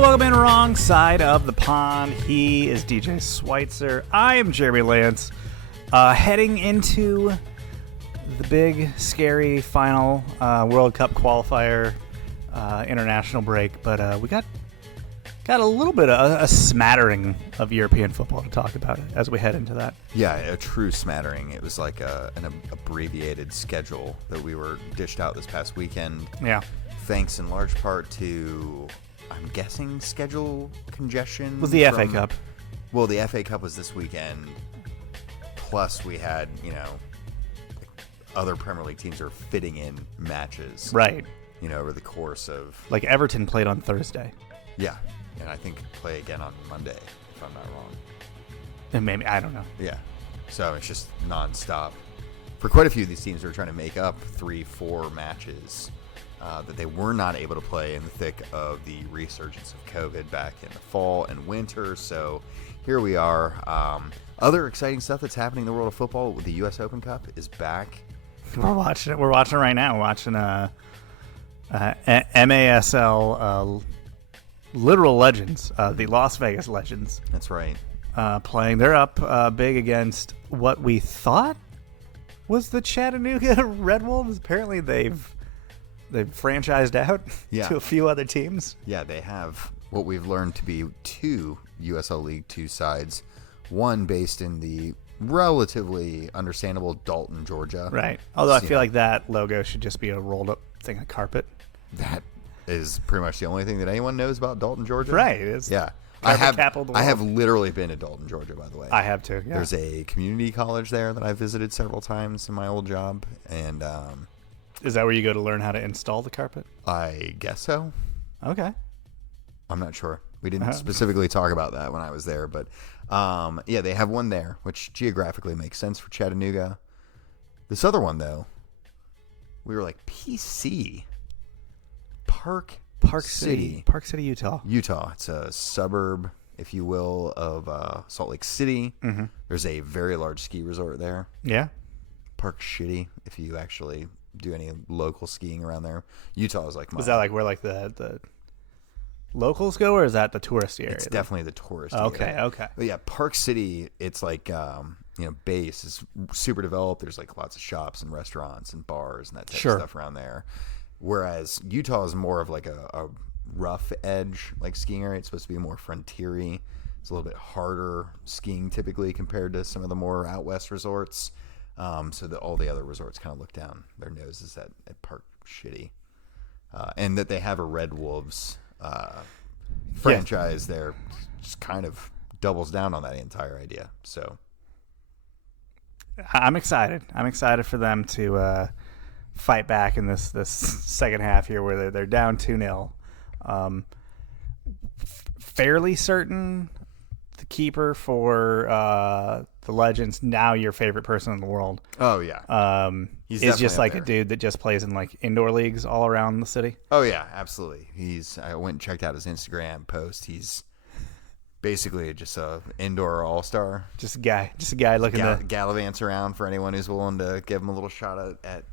welcome in. Wrong side of the pond. He is DJ Schweitzer. I am Jeremy Lance. Heading into the big, scary final World Cup qualifier international break, but we got a little bit of a smattering of European football to talk about as we head into that. Yeah, a true smattering. It was like an abbreviated schedule that we were dished out this past weekend. Yeah. Thanks in large part to, I'm guessing, schedule congestion. It was the FA Cup. Well, the FA Cup was this weekend. Plus, we had, other Premier League teams are fitting in matches. Right. Over the course of... Like Everton played on Thursday. Yeah. And I think play again on Monday, if I'm not wrong. And maybe, I don't know. Yeah. So it's just nonstop. For quite a few of these teams, they're trying to make up 3-4 matches that they were not able to play in the thick of the resurgence of COVID back in the fall and winter. So here we are. Other exciting stuff that's happening in the world of football. The U.S. Open Cup is back. We're watching it. We're watching it right now. We're watching MASL literal legends, the Las Vegas Legends. That's right. Playing. They're up big against what we thought was the Chattanooga Red Wolves. Apparently they've franchised out to a few other teams. Yeah, they have what we've learned to be two USL League Two sides. One based in the relatively understandable Dalton, Georgia. Right. Although I feel like that logo should just be a rolled up thing of carpet. That is pretty much the only thing that anyone knows about Dalton, Georgia. Right. It is. Yeah. I have literally been to Dalton, Georgia, by the way. I have too. Yeah. There's a community college there that I visited several times in my old job. And is that where you go to learn how to install the carpet? I guess so. Okay. I'm not sure. We didn't specifically talk about that when I was there. But, yeah, they have one there, which geographically makes sense for Chattanooga. This other one, though, we were like, PC. Park City, Utah. It's a suburb, if you will, of Salt Lake City. Mm-hmm. There's a very large ski resort there. Yeah. Park Shitty, if you actually do any local skiing around there. Utah is like... Is that like where like the locals go, or is that the touristy area? It's definitely the touristy area. Okay. But yeah, Park City, it's like, base is super developed. There's like lots of shops and restaurants and bars and that type of stuff around there. Whereas Utah is more of like a rough edge, like skiing area. It's supposed to be more frontiery. It's a little bit harder skiing typically compared to some of the more out west resorts. So that all the other resorts kind of look down their noses at Park Shitty. And that they have a Red Wolves franchise there just kind of doubles down on that entire idea. So I'm excited. I'm excited for them to fight back in this second half here where they're down 2-0. Fairly certain the keeper for the Legends, now your favorite person in the world. Oh yeah. Is just like a dude that just plays in like indoor leagues all around the city. Oh yeah, absolutely. I went and checked out his Instagram post. He's basically just a indoor all-star. Just a guy looking to gallivants around for anyone who's willing to give him a little shot at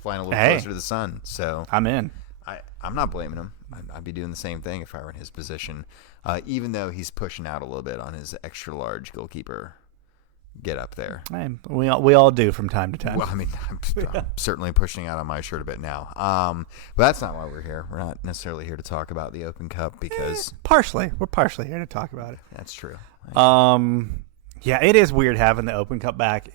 flying a little closer to the sun. So I'm in. I'm not blaming him. I'd be doing the same thing if I were in his position. Even though he's pushing out a little bit on his extra large goalkeeper get up there. We all do from time to time. Well, I mean, I'm certainly pushing out on my shirt a bit now. But that's not why we're here. We're not necessarily here to talk about the Open Cup because we're partially here to talk about it. That's true. Yeah, it is weird having the Open Cup back.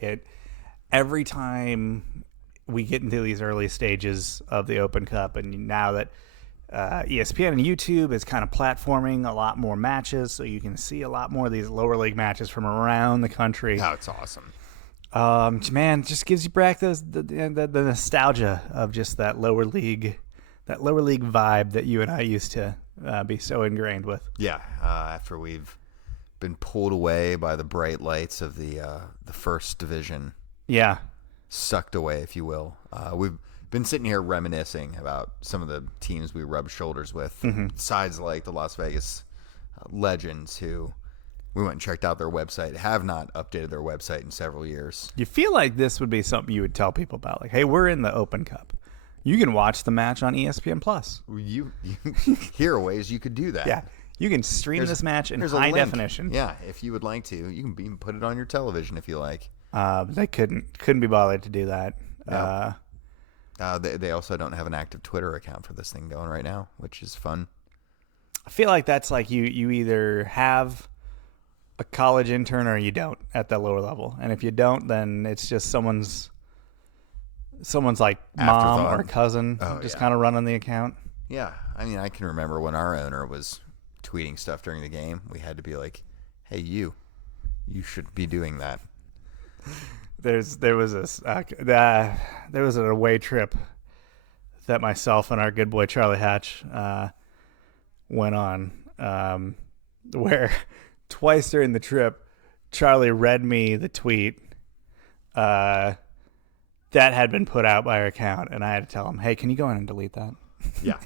Every time we get into these early stages of the Open Cup, and now that ESPN and YouTube is kind of platforming a lot more matches, so you can see a lot more of these lower league matches from around the country. Oh, it's awesome. Man, just gives you back the nostalgia of just that lower league vibe that you and I used to be so ingrained with. Yeah, after we've been pulled away by the bright lights of the first division. Yeah. Sucked away, if you will. We've been sitting here reminiscing about some of the teams we rubbed shoulders with, sides like the Las Vegas Legends, who we went and checked out their website, have not updated their website in several years. You feel like this would be something you would tell people about, like, hey, we're in the Open Cup. You can watch the match on ESPN Plus. You here are ways you could do that. Yeah. You can stream this match in high definition. Yeah, if you would like to, you can even put it on your television if you like. They couldn't be bothered to do that. No. They also don't have an active Twitter account for this thing going right now, which is fun. I feel like that's like you either have a college intern or you don't at that lower level, and if you don't, then it's just someone's like mom or cousin just kind of running the account. Yeah, I mean, I can remember when our owner was tweeting stuff during the game, we had to be like, "Hey, you should be doing that." There was an away trip that myself and our good boy Charlie Hatch went on, where twice during the trip, Charlie read me the tweet that had been put out by our account, and I had to tell him, "Hey, can you go in and delete that?" Yeah,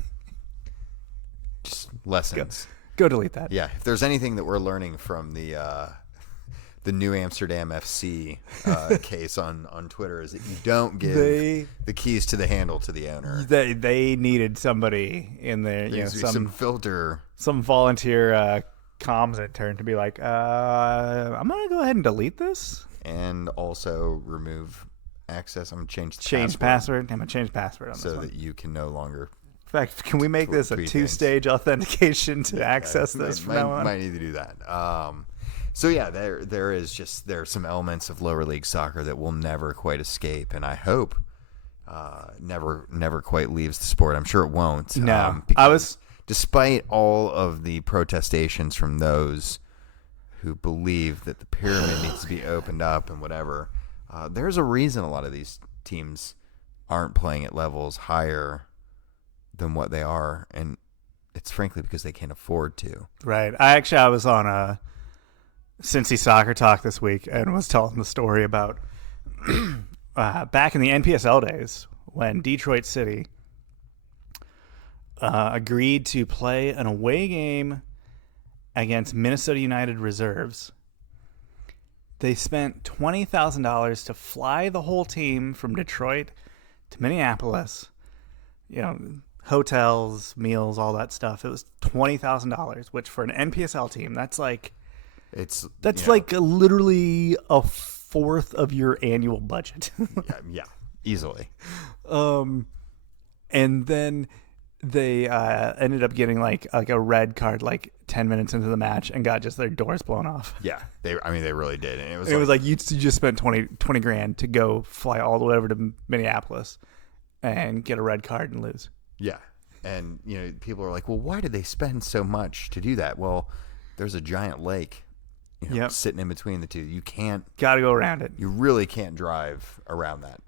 just lessons. Go delete that. Yeah, if there's anything that we're learning from the New Amsterdam FC case on Twitter is that you don't give the keys to the handle to the owner. They needed somebody in there, some filter, some volunteer comms intern to be like, I'm gonna go ahead and delete this, and also remove access. I'm gonna change password. I'm gonna change password on this so that you can no longer. In fact, can we make this a two-stage authentication to access this from now on? Might need to do that. So yeah, there are some elements of lower league soccer that will never quite escape, and I hope never quite leaves the sport. I'm sure it won't. No, despite all of the protestations from those who believe that the pyramid needs to be opened up and whatever, there's a reason a lot of these teams aren't playing at levels higher than what they are, and it's frankly because they can't afford to. Right. I was on a Cincy Soccer Talk this week and was telling the story about back in the NPSL days when Detroit City agreed to play an away game against Minnesota United reserves. They spent $20,000 to fly the whole team from Detroit to Minneapolis. Hotels, meals, all that stuff. It was $20,000, which for an NPSL team, that's like literally a fourth of your annual budget. yeah, easily. And then they ended up getting like a red card like 10 minutes into the match and got just their doors blown off. Yeah, they really did. And it was like you just spent 20 grand to go fly all the way over to Minneapolis and get a red card and lose. Yeah. And, people are like, well, why did they spend so much to do that? Well, there's a giant lake sitting in between the two. You got to go around it. You really can't drive around that.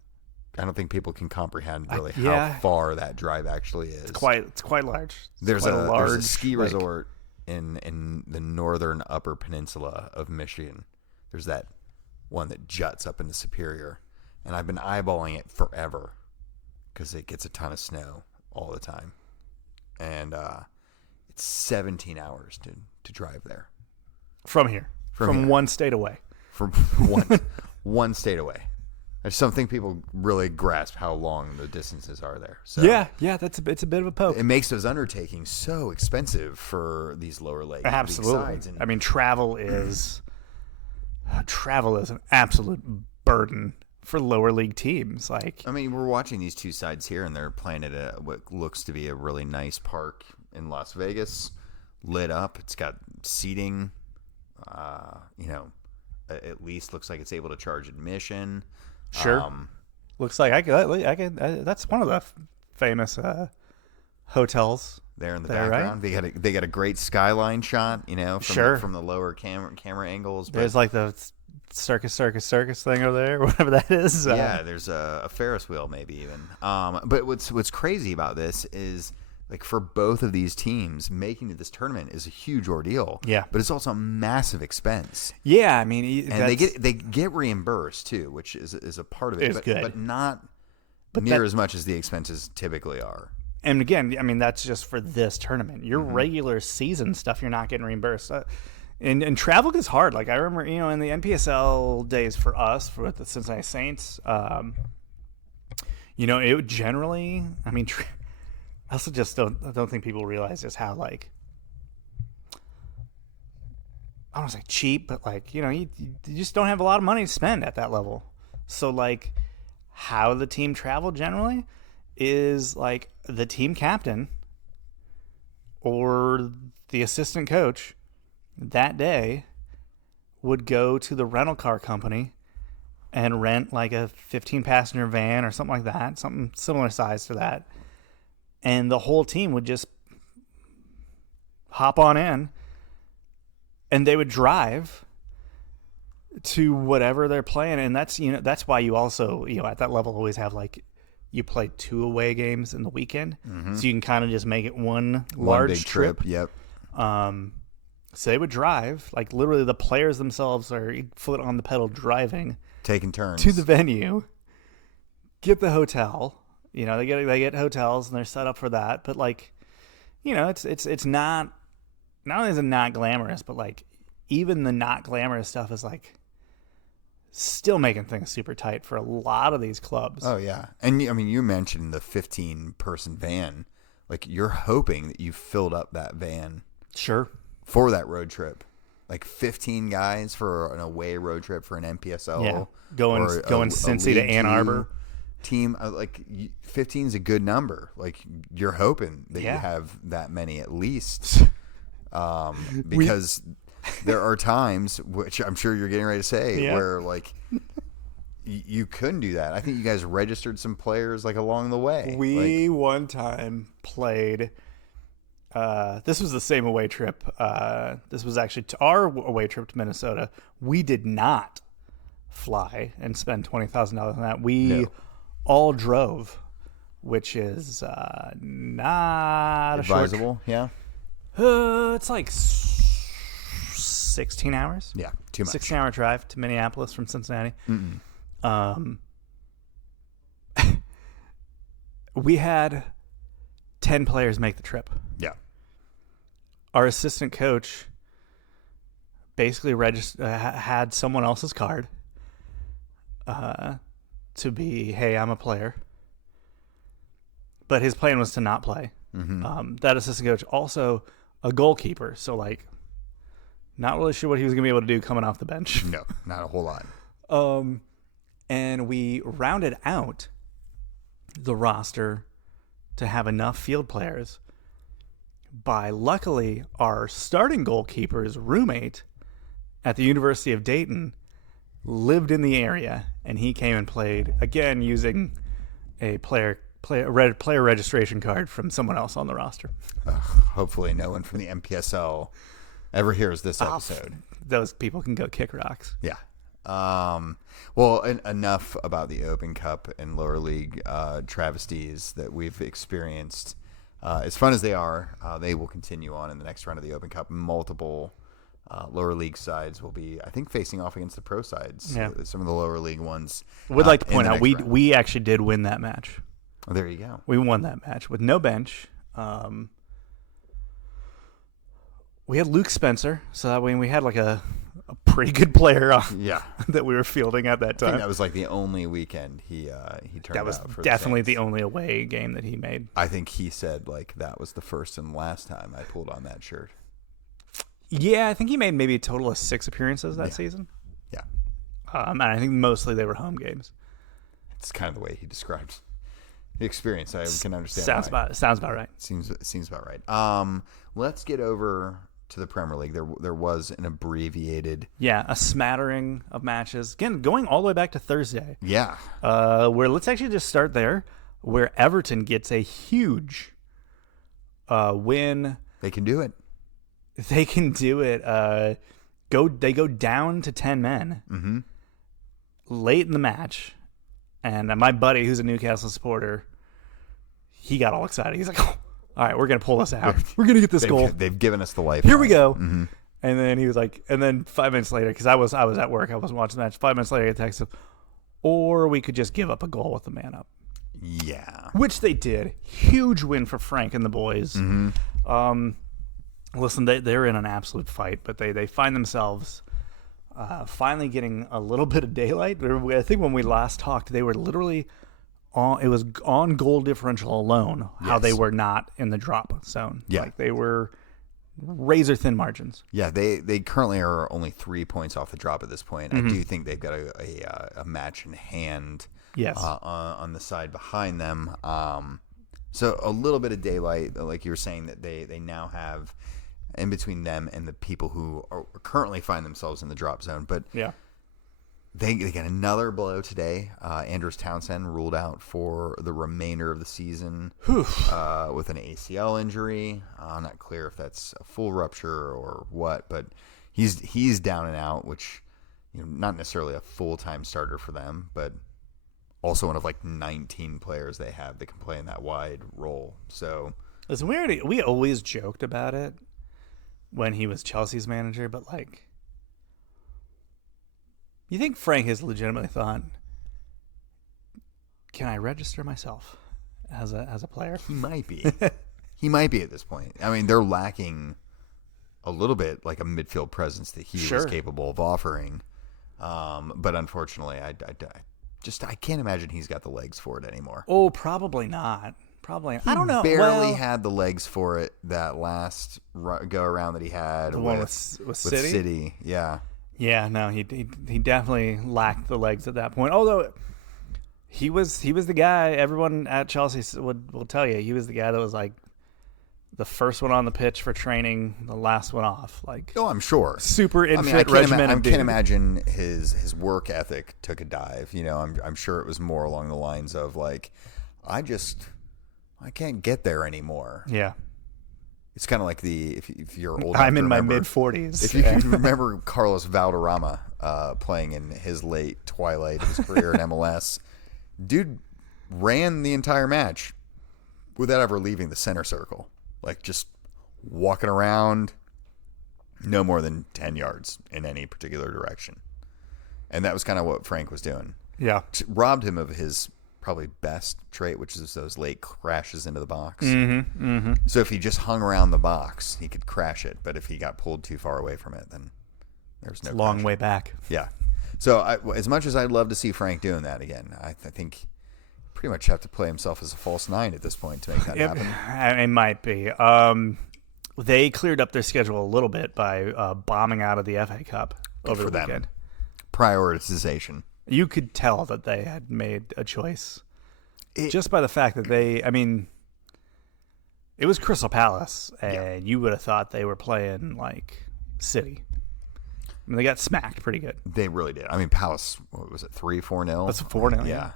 I don't think people can comprehend really how far that drive actually is. It's quite large. There's a ski resort in the northern upper peninsula of Michigan. There's that one that juts up into Superior. And I've been eyeballing it forever because it gets a ton of snow all the time. And it's 17 hours to drive there. From here. From here. One state away. From one state away. I just don't think people really grasp how long the distances are there. So yeah, it's a bit of a poke. It makes those undertakings so expensive for these lower league Absolutely. sides. I mean, travel is an absolute burden for lower league teams. We're watching these two sides here, and they're playing at what looks to be a really nice park in Las Vegas, lit up. It's got seating. At least looks like it's able to charge admission. Sure. Looks like I could. That's one of the famous hotels there in the background. Right? They got a great skyline shot. From the lower camera angles. There's like the circus thing over there, whatever that is. Yeah, there's a Ferris wheel maybe even. But what's crazy about this is, like, for both of these teams, making it this tournament is a huge ordeal. Yeah, but it's also a massive expense. Yeah, I mean, and they get reimbursed too, which is a part of it. It's good, but not near as much as the expenses typically are. And again, I mean, that's just for this tournament. Your regular season stuff, you're not getting reimbursed. And travel gets hard. Like, I remember, in the NPSL days for us, for the Cincinnati Saints, it would generally, I mean, I also just don't think people realize just how, like, I don't want to say cheap, but like, you just don't have a lot of money to spend at that level. So like how the team traveled generally is like the team captain or the assistant coach that day would go to the rental car company and rent like a 15-passenger van or something like that, something similar size to that. And the whole team would just hop on in and they would drive to whatever they're playing. And that's why you also, at that level always have like, you play 2 away games in the weekend. Mm-hmm. So you can kind of just make it one large big trip. Yep. So they would drive, like literally the players themselves are foot on the pedal driving, taking turns to the venue, get the hotel. They get hotels and they're set up for that. But like, it's not only is it not glamorous, but like even the not glamorous stuff is like still making things super tight for a lot of these clubs. Oh yeah, and I mean you mentioned the 15-person van. Like you're hoping that you filled up that van. Sure. For that road trip, like 15 guys for an away road trip for an NPSL. Yeah, going Cincy to Ann Arbor. Team, like 15 is a good number. Like you're hoping that you have that many at least, because there are times, which I'm sure you're getting ready to say, where like you couldn't do that. I think you guys registered some players like along the way. We one time played. This was the same away trip. This was actually our away trip to Minnesota. We did not fly and spend $20,000 on that. We all drove, which is not advisable. It's like 16 hours. Yeah, too much. 16-hour drive to Minneapolis from Cincinnati. We had 10 players make the trip. Yeah. Our assistant coach basically had someone else's card to be, hey, I'm a player. But his plan was to not play. Mm-hmm. That assistant coach also a goalkeeper, so like not really sure what he was going to be able to do coming off the bench. No, not a whole lot. And we rounded out the roster to have enough field players by luckily our starting goalkeeper's roommate at the University of Dayton lived in the area, and he came and played again using a player registration card from someone else on the roster. Hopefully no one from the MPSL ever hears this episode. Those people can go kick rocks. Yeah. Well, enough about the Open Cup and lower league travesties that we've experienced. As fun as they are, they will continue on in the next round of the Open Cup. Multiple lower league sides will be, I think, facing off against the pro sides. Yeah. Some of the lower league ones. Would like to point out we actually did win that match. Oh, there you go. We won that match with no bench. We had Luke Spencer, so that way we had like a pretty good player that we were fielding at that time. I think that was like the only weekend he turned that was out for definitely the only away game that he made. I think he said like that was the first and last time I pulled on that shirt. Yeah, I think he made maybe a total of 6 appearances that season. Yeah. And I think mostly they were home games. It's kind of the way he described the experience. I can understand. Sounds about right. Seems about right. Let's get over to the Premier League. There was an abbreviated, a smattering of matches. Again, going all the way back to Thursday. Yeah. Where let's actually just start there, where Everton gets a huge win. They can do it. They can do it. They go down to 10 men late in the match, and my buddy, who's a Newcastle supporter, he got all excited. He's like, "Oh, all right, we're gonna pull this out. We're gonna get this goal. They've given us the life. Here we go." Mm-hmm. And then he was like, and then 5 minutes later, because I was at work, I wasn't watching the match. 5 minutes later, I get a text of, or we could just give up a goal with the man up. Yeah, which they did. Huge win for Frank and the boys. Mm-hmm. Listen, they're in an absolute fight, but they find themselves finally getting a little bit of daylight. I think when we last talked, they were literally it was on goal differential alone how they were not in the drop zone. Yeah. Like they were razor thin margins. Yeah, they currently are only 3 points off the drop at this point. I do think they've got a match in hand. Yes. On the side behind them. So a little bit of daylight, like you were saying, that they now have in between them and the people who currently find themselves in the drop zone. But yeah. They get another blow today. Andrews Townsend ruled out for the remainder of the season with an ACL injury. I'm not clear if that's a full rupture or what, but he's down and out, which not necessarily a full-time starter for them, but also one of like 19 players they have that can play in that wide role. So listen, we always joked about it when he was Chelsea's manager, but like, you think Frank has legitimately thought, can I register myself as a player? He might be. He might be at this point. I mean, they're lacking a little bit like a midfield presence that he was capable of offering. But unfortunately, I can't imagine he's got the legs for it anymore. Oh, probably not. Probably. I don't know. Barely had the legs for it that last go around that he had. The one with City? Yeah. Yeah, no, he definitely lacked the legs at that point. Although he was the guy everyone at Chelsea will tell you, he was the guy that was like the first one on the pitch for training, the last one off. Like, oh, I'm sure. Super regimented. I can't imagine his work ethic took a dive. I'm sure it was more along the lines of like, I can't get there anymore. Yeah. It's kind of like if you're old. I'm in my mid-40s. If you remember Carlos Valderrama playing in his late twilight of his career in MLS, dude ran the entire match without ever leaving the center circle. Like just walking around no more than 10 yards in any particular direction. And that was kind of what Frank was doing. Yeah. Robbed him of his probably best trait, which is those late crashes into the box. So if he just hung around the box, he could crash it. But if he got pulled too far away from it, then there's no long way back. Yeah. So as much as I'd love to see Frank doing that again, I think pretty much have to play himself as a false nine at this point to make that happen. It might be. They cleared up their schedule a little bit by bombing out of the FA Cup over the weekend. Prioritization. You could tell that they had made a choice just by the fact that it was Crystal Palace, and you would have thought they were playing like City. I mean, they got smacked pretty good. They really did. I mean, Palace, what was it, 3-4-0? That's 4-0. Yeah.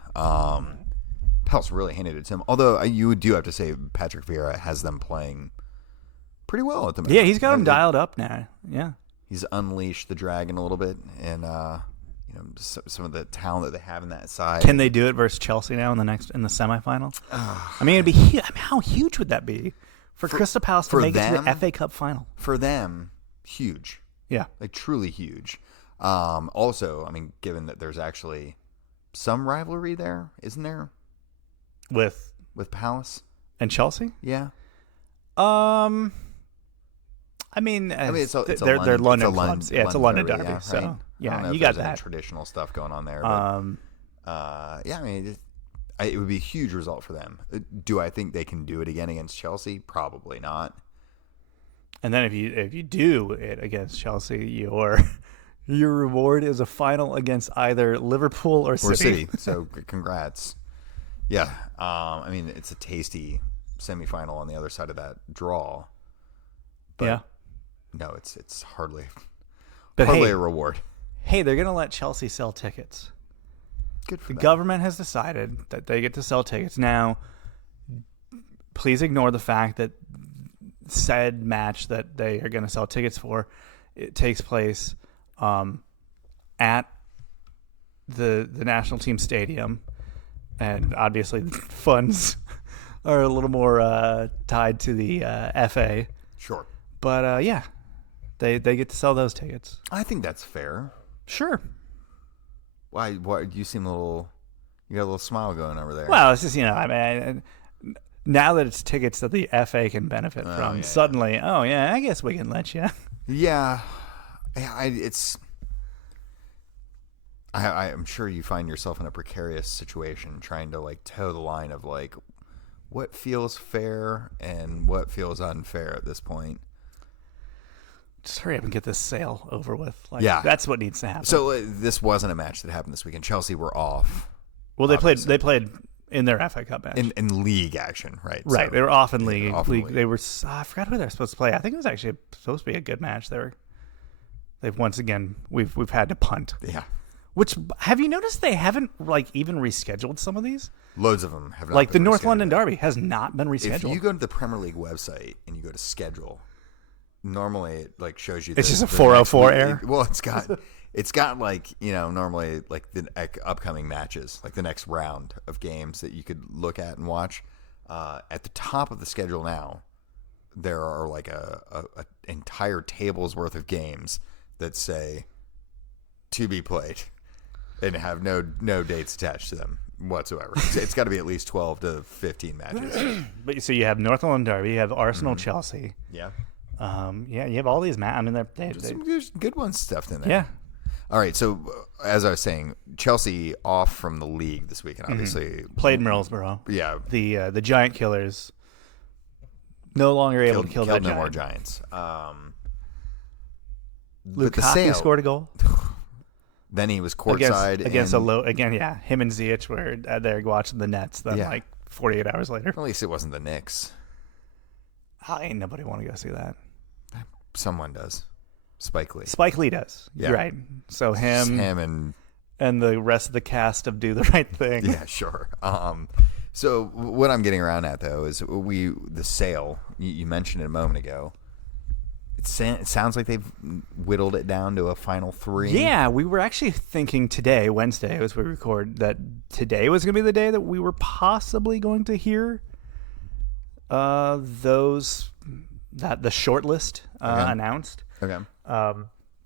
Palace really handed it to him. Although you do have to say Patrick Vieira has them playing pretty well at the moment. Yeah, he's got them dialed up now. Yeah. He's unleashed the dragon a little bit, and some of the talent that they have in that side. Can they do it versus Chelsea now in the semifinal? I mean, it'd be how huge would that be for Crystal Palace to make it to the FA Cup final? For them, huge. Yeah, like truly huge. Also, I mean, given that there's actually some rivalry there, isn't there? With Palace and Chelsea? Yeah. I mean, they're London clubs. Yeah, it's a London derby. Yeah, so right? yeah, you got that traditional stuff going on there. But, yeah, I mean, it would be a huge result for them. Do I think they can do it again against Chelsea? Probably not. And then if you do it against Chelsea, your reward is a final against either Liverpool or City. So congrats. Yeah, I mean, it's a tasty semifinal on the other side of that draw. But yeah. No, it's hardly a reward. Hey, they're going to let Chelsea sell tickets. Good for them. The them. government has decided that they get to sell tickets. Now, please ignore the fact that said match that they are going to sell tickets for, it takes place at the national team stadium. And obviously, funds are a little more tied to the FA. Sure. But, yeah, they get to sell those tickets. I think that's fair. Sure. Why you seem you got a little smile going over there. Well, it's just, I mean, now that it's tickets that the FA can benefit from, suddenly, I guess we can let you. Yeah. I'm sure you find yourself in a precarious situation trying to toe the line of what feels fair and what feels unfair at this point. just hurry up and get this sale over with. Like, Yeah. that's what needs to happen. So this wasn't a match that happened this weekend. Chelsea were off. Well, they played in their FA Cup match. In league action, right? Right. So, they were off in league. league. They were. I forgot who they were supposed to play. I think it was actually supposed to be a good match. They've once again we've had to punt. Yeah. Which, have you noticed they haven't like even rescheduled some of these? Loads of them have not. Like the been North rescheduled. London Derby has not been rescheduled. If you go to the Premier League website and you go to schedule, normally it like shows you. It's just a 404 error. Well, it's got like, you know, normally like the upcoming matches, like the next round of games that you could look at and watch. At the top of the schedule now, there are like a entire table's worth of games that say to be played and have no dates attached to them whatsoever. It's got to be at least 12 to 15 matches. But so you have North London Derby, you have Arsenal, Chelsea. Yeah. Yeah, you have all these I mean, there's good ones stuffed in there. Yeah. All right, so as I was saying, Chelsea off from the league this weekend, obviously. Played Middlesbrough. Yeah. The Giant Killers no longer able to kill that no giant. more Giants. Lukaku scored a goal. Then he was courtside against him and Ziyech were there watching the Nets. Then like 48 hours later. At least it wasn't the Knicks. Ain't nobody want to go see that. Someone does. Spike Lee. Spike Lee does. Yeah. You're right. So him and the rest of the cast of Do the Right Thing. Yeah, sure. So what I'm getting around at though is the sale you mentioned it a moment ago. It sounds like they've whittled it down to a final 3. Yeah, we were actually thinking today, Wednesday, as we record, that today was going to be the day that we were possibly going to hear the short list announced. Okay. That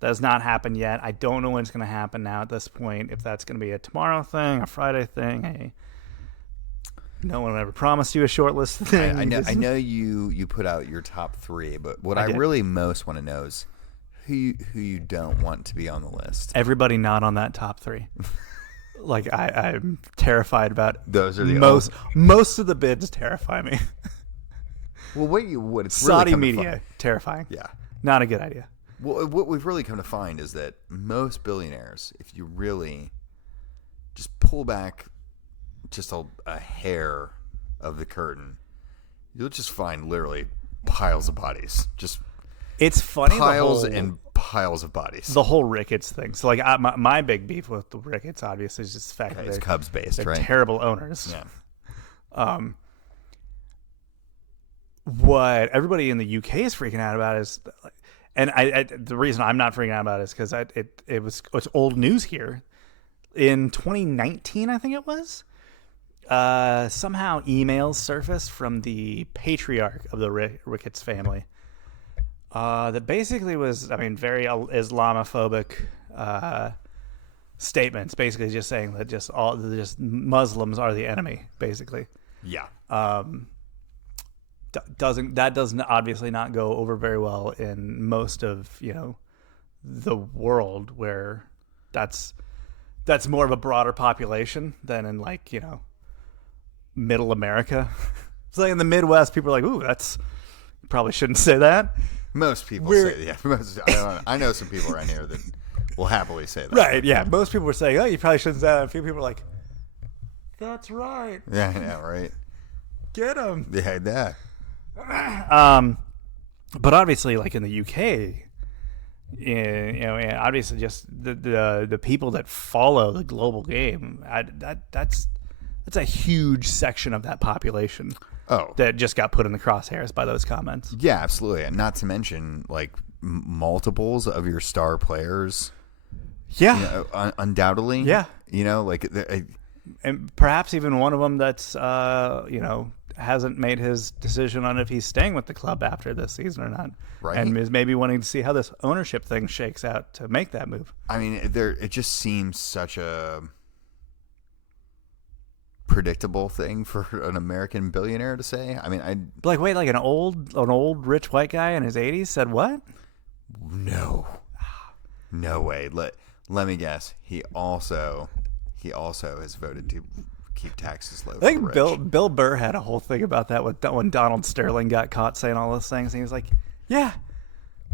has not happened yet. I don't know when it's going to happen now at this point. If that's going to be a tomorrow thing, a Friday thing. No one ever promised you a short list thing. I know you put out your top 3, but what I really most want to know is who you don't want to be on the list. Everybody not on that top 3. Like I'm terrified about. Those are the most of the bids terrify me. Well, what it's Saudi really media terrifying. Yeah, not a good idea. Well, what we've really come to find is that most billionaires, if you really just pull back just a hair of the curtain, you'll just find literally piles of bodies. Just it's funny, piles and piles of bodies. The whole Ricketts thing. So like my big beef with the Ricketts obviously is just the fact that it's Cubs based, they're right? Terrible owners. Yeah. What everybody in the UK is freaking out about is, and the reason I'm not freaking out about it is because it's old news here. In 2019, I think it was. Somehow emails surfaced from the patriarch of the Ricketts family that basically was, very Islamophobic statements, basically just saying that just Muslims are the enemy, basically. Yeah. Does obviously not go over very well in most of the world, where that's more of a broader population than in middle America. It's like in the Midwest, people are like, "Ooh, you probably shouldn't say that." Most people say, yeah. I know some people around here that will happily say that. Right? Yeah. Most people were saying, "Oh, you probably shouldn't say that." A few people are like, "That's right." Yeah, right. Get them. Yeah. But obviously, in the UK, obviously, just the people that follow the global game, that's a huge section of that population. Oh, that just got put in the crosshairs by those comments. Yeah, absolutely, and not to mention multiples of your star players. Yeah, undoubtedly. Yeah, and perhaps even one of them that's hasn't made his decision on if he's staying with the club after this season or not, right? And is maybe wanting to see how this ownership thing shakes out to make that move. It just seems such a predictable thing for an American billionaire to say. An old rich white guy in his 80s said what? No way. Let me guess. He also has voted to keep taxes low. I think Bill Burr had a whole thing about that when Donald Sterling got caught saying all those things, and he was like, "Yeah,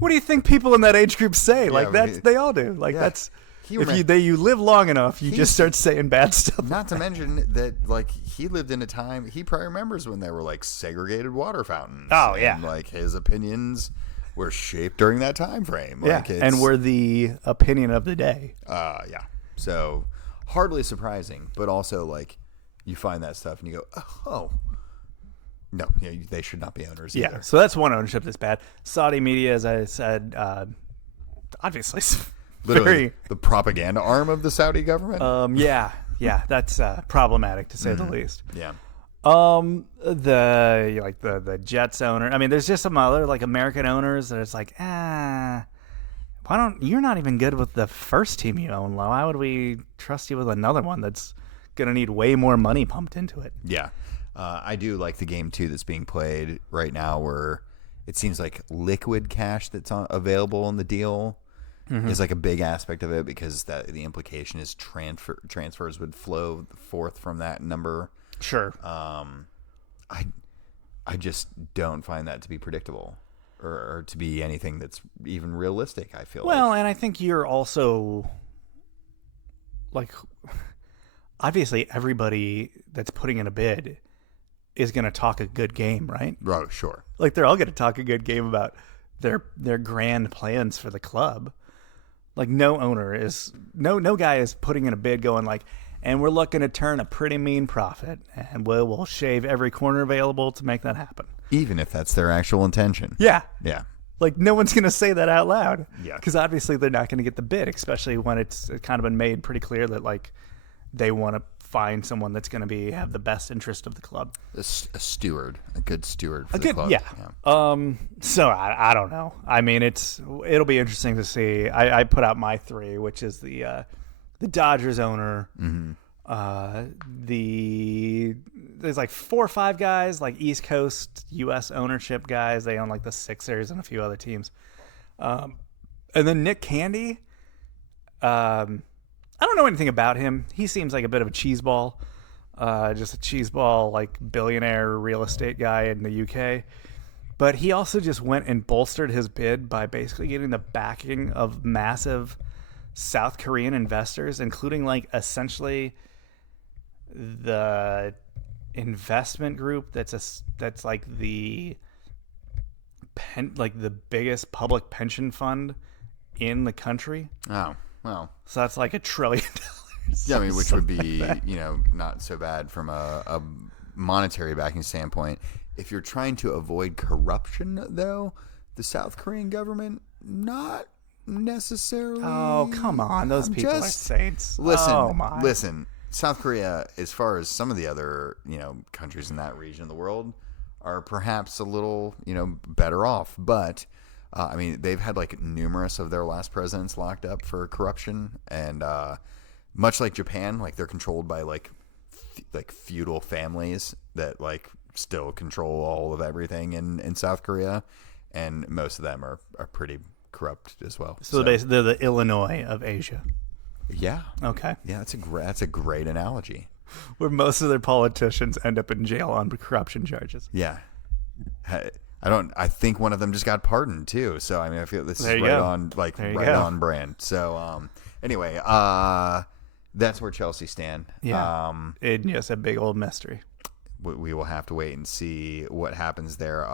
What do you think people in that age group say? Like they all do. Like that's you live long enough, you just start saying bad stuff. Not to mention that like he lived in a time he probably remembers when there were like segregated water fountains. Oh yeah, and, like his opinions were shaped during that time frame. Like, and were the opinion of the day. Yeah. So hardly surprising, but also like you find that stuff and you go, oh. No, they should not be owners either. Yeah, so that's one ownership that's bad. Saudi media, as I said, obviously literally the propaganda arm of the Saudi government. Yeah, that's problematic to say the least. Yeah. The Jets owner. I mean, there's just some other like American owners that it's like, you're not even good with the first team you own. Why would we trust you with another one that's gonna need way more money pumped into it? Yeah. I do like the game too that's being played right now, where it seems like liquid cash that's available in the deal is like a big aspect of it, because the implication is transfers would flow forth from that number. Sure. I just don't find that to be predictable or to be anything that's even realistic. I feel and I think you're also like, obviously everybody that's putting in a bid is going to talk a good game, right? Oh, sure. Like they're all going to talk a good game about their grand plans for the club. Like no guy is putting in a bid going like, and we're looking to turn a pretty mean profit, and we'll shave every corner available to make that happen. Even if that's their actual intention. Yeah. Yeah. Like no one's going to say that out loud. Yeah. Because obviously they're not going to get the bid, especially when it's kind of been made pretty clear that like they want to find someone that's going to have the best interest of the club. A good steward for the club. Yeah. So I don't know. I mean, it'll be interesting to see. I put out my three, which is the Dodgers owner. Mm-hmm. There's like 4 or 5 guys, like East Coast U.S. ownership guys. They own like the Sixers and a few other teams. And then Nick Candy. I don't know anything about him. He seems like a bit of a cheeseball, just a cheeseball, like billionaire real estate guy in the UK. But he also just went and bolstered his bid by basically getting the backing of massive South Korean investors, including like essentially the investment group that's like the biggest public pension fund in the country. Oh. Well, so that's like $1 trillion. Yeah, I mean, which would be, not so bad from a monetary backing standpoint. If you're trying to avoid corruption, though, the South Korean government, not necessarily. Oh, come on. Those people are saints. Listen, South Korea, as far as some of the other, countries in that region of the world, are perhaps a little, better off. But I mean, they've had like numerous of their last presidents locked up for corruption, and much like Japan, like they're controlled by like feudal families that like still control all of everything in South Korea, and most of them are pretty corrupt as well. So basically, they're the Illinois of Asia. Yeah. Okay. Yeah, that's a great analogy. Where most of their politicians end up in jail on corruption charges. Yeah. I think one of them just got pardoned too. So I mean, I feel this is right on brand. So anyway, that's where Chelsea stand. Yeah. It's a big old mystery. We will have to wait and see what happens there.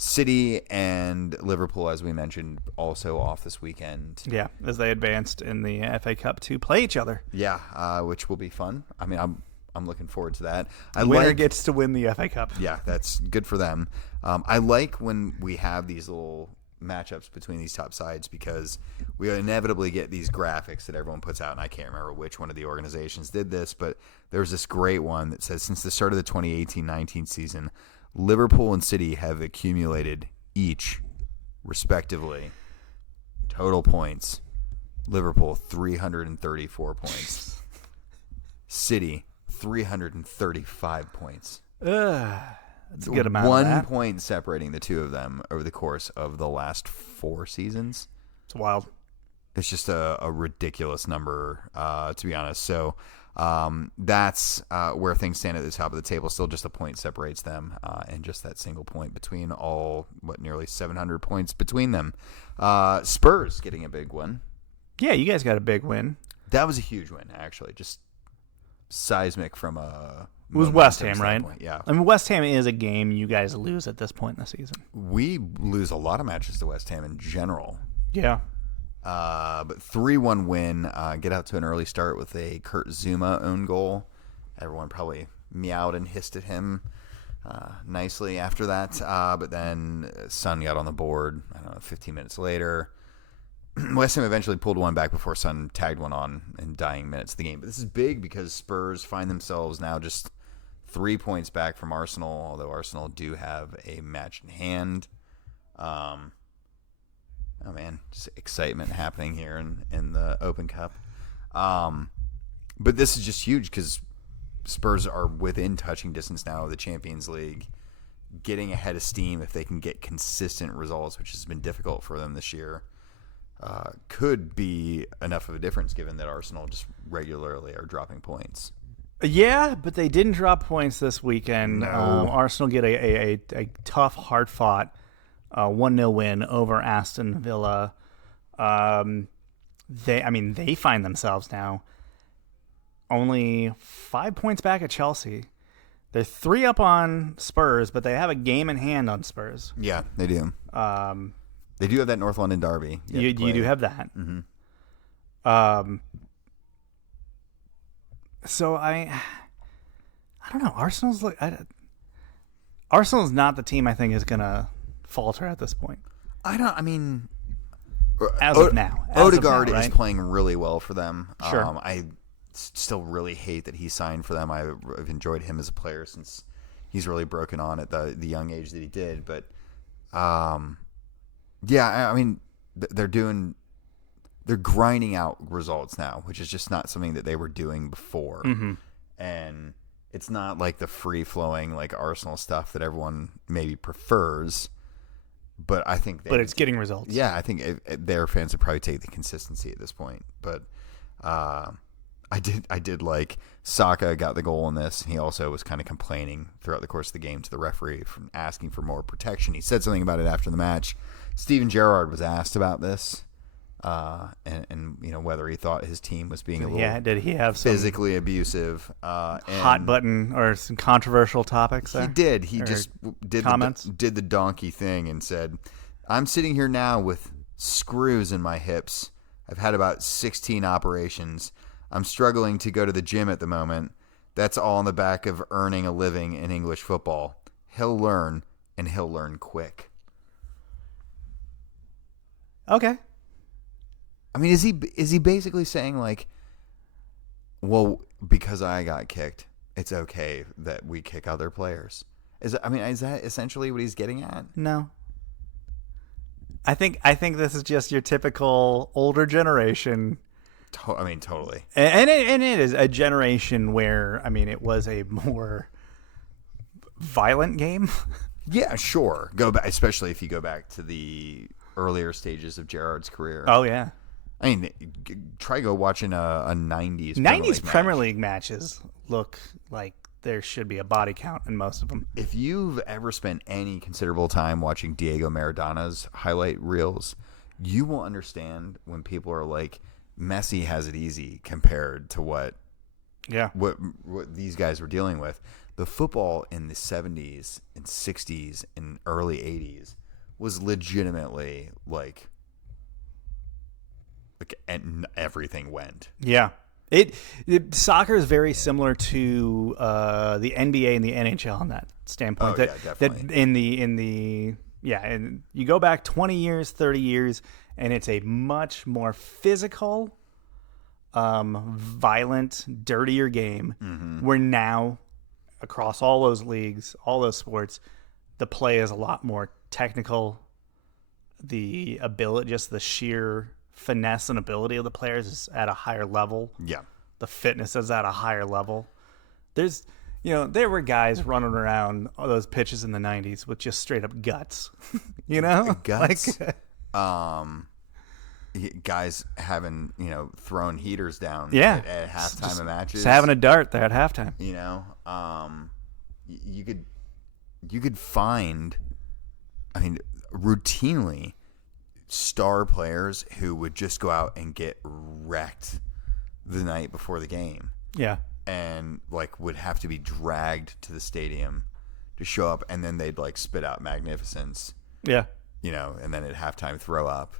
City and Liverpool, as we mentioned, also off this weekend. Yeah, as they advanced in the FA Cup to play each other. Yeah, which will be fun. I mean, I'm looking forward to that. Winner gets to win the FA Cup. Yeah, that's good for them. I like when we have these little matchups between these top sides, because we inevitably get these graphics that everyone puts out, and I can't remember which one of the organizations did this, but there's this great one that says since the start of the 2018-19 season, Liverpool and City have accumulated each, respectively, total points. Liverpool 334 points. City 335 points. That's a good amount. 1 point separating the two of them over the course of the last 4 seasons. It's wild. It's just a ridiculous number, to be honest. So That's where things stand at the top of the table. Still just a point separates them, and just that single point between nearly 700 points between them. Spurs getting a big one. Yeah, you guys got a big win. That was a huge win, actually. Just seismic from a... It was West Ham, right? Yeah. I mean, West Ham is a game you guys lose at this point in the season. We lose a lot of matches to West Ham in general. Yeah. But 3-1 win. Get out to an early start with a Kurt Zuma own goal. Everyone probably meowed and hissed at him nicely after that. But then Son got on the board, 15 minutes later. West Ham eventually pulled one back before Son tagged one on in dying minutes of the game. But this is big because Spurs find themselves now just 3 points back from Arsenal, although Arsenal do have a match in hand. Oh, man, just excitement happening here in the Open Cup. But this is just huge because Spurs are within touching distance now of the Champions League, getting ahead of steam if they can get consistent results, which has been difficult for them this year. Could be enough of a difference given that Arsenal just regularly are dropping points. Yeah, but they didn't drop points this weekend. No. Arsenal get a tough, hard-fought 1-0 win over Aston Villa. They find themselves now only 5 points back at Chelsea. They're 3 up on Spurs, but they have a game in hand on Spurs. Yeah, they do. They do have that North London derby. You do have that. Mm-hmm. So I don't know. Arsenal's not the team I think is gonna falter at this point. As of now, Odegaard right? is playing really well for them. Sure. I still really hate that he signed for them. I've enjoyed him as a player since he's really broken on at the young age that he did. But they're grinding out results now, which is just not something that they were doing before. Mm-hmm. And it's not like the free-flowing like Arsenal stuff that everyone maybe prefers. But I think it's getting results. Yeah, I think their fans would probably take the consistency at this point. But I did like Saka got the goal in this. He also was kind of complaining throughout the course of the game to the referee from asking for more protection. He said something about it after the match. Steven Gerrard was asked about this, and whether he thought his team was being did he have some physically abusive, hot button or some controversial topics there? He did. He just did the donkey thing and said, "I'm sitting here now with screws in my hips. I've had about 16 operations. I'm struggling to go to the gym at the moment. That's all on the back of earning a living in English football. He'll learn, and he'll learn quick." Okay. I mean, is he basically saying like, well, because I got kicked, it's okay that we kick other players? Is that essentially what he's getting at? No. I think this is just your typical older generation. Totally. And it is a generation where, it was a more violent game. Yeah, sure. Go back, especially if you go back to the earlier stages of Gerrard's career. Oh, yeah. Try go watching a 90s 90s Premier League matches look like there should be a body count in most of them. If you've ever spent any considerable time watching Diego Maradona's highlight reels, you will understand when people are like, Messi has it easy compared to what these guys were dealing with. The football in the 70s and 60s and early 80s was legitimately and everything went. Yeah. Soccer is very similar to the NBA and the NHL in that standpoint. Oh, yeah, definitely. And you go back 20 years, 30 years, and it's a much more physical, violent, dirtier game. Mm-hmm. Where now, across all those leagues, all those sports, the play is a lot more technical. The ability, just the sheer finesse and ability of the players is at a higher level. Yeah. The fitness is at a higher level. There were guys running around all those pitches in the 90s with just straight up guts. Guts? guys having thrown heaters down at halftime of matches, just having a dart there at halftime. You could find, I mean, routinely star players who would just go out and get wrecked the night before the game. Yeah. And like would have to be dragged to the stadium to show up, and then they'd like spit out magnificence. Yeah. And then at halftime throw up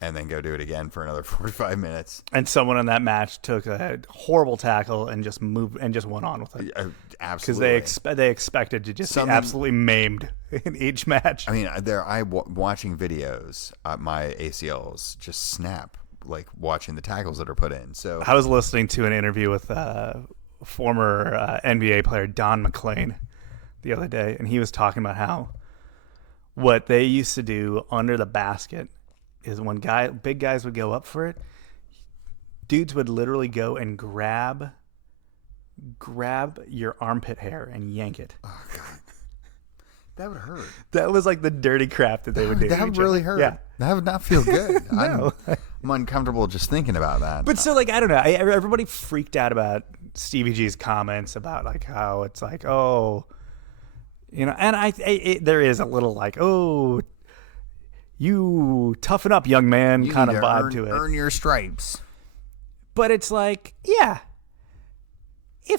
and then go do it again for another 45 minutes. And someone in that match took a horrible tackle and just moved and just went on with it. Absolutely. Because they expected to just be absolutely maimed in each match. I mean, watching videos, my ACLs just snap, like watching the tackles that are put in. So I was listening to an interview with former NBA player Don McClain the other day, and he was talking about how what they used to do under the basket is when big guys would go up for it, dudes would literally go and grab your armpit hair and yank it. Oh God, that would hurt. That was like the dirty crap that they would do. That would really hurt. Yeah, that would not feel good. No. I'm uncomfortable just thinking about that. But so, like, I don't know. Everybody freaked out about Stevie G's comments about like how it's like, oh, and there is a little like, oh, you toughen up, young man, kind of vibe to it. Earn your stripes. But it's like, yeah. I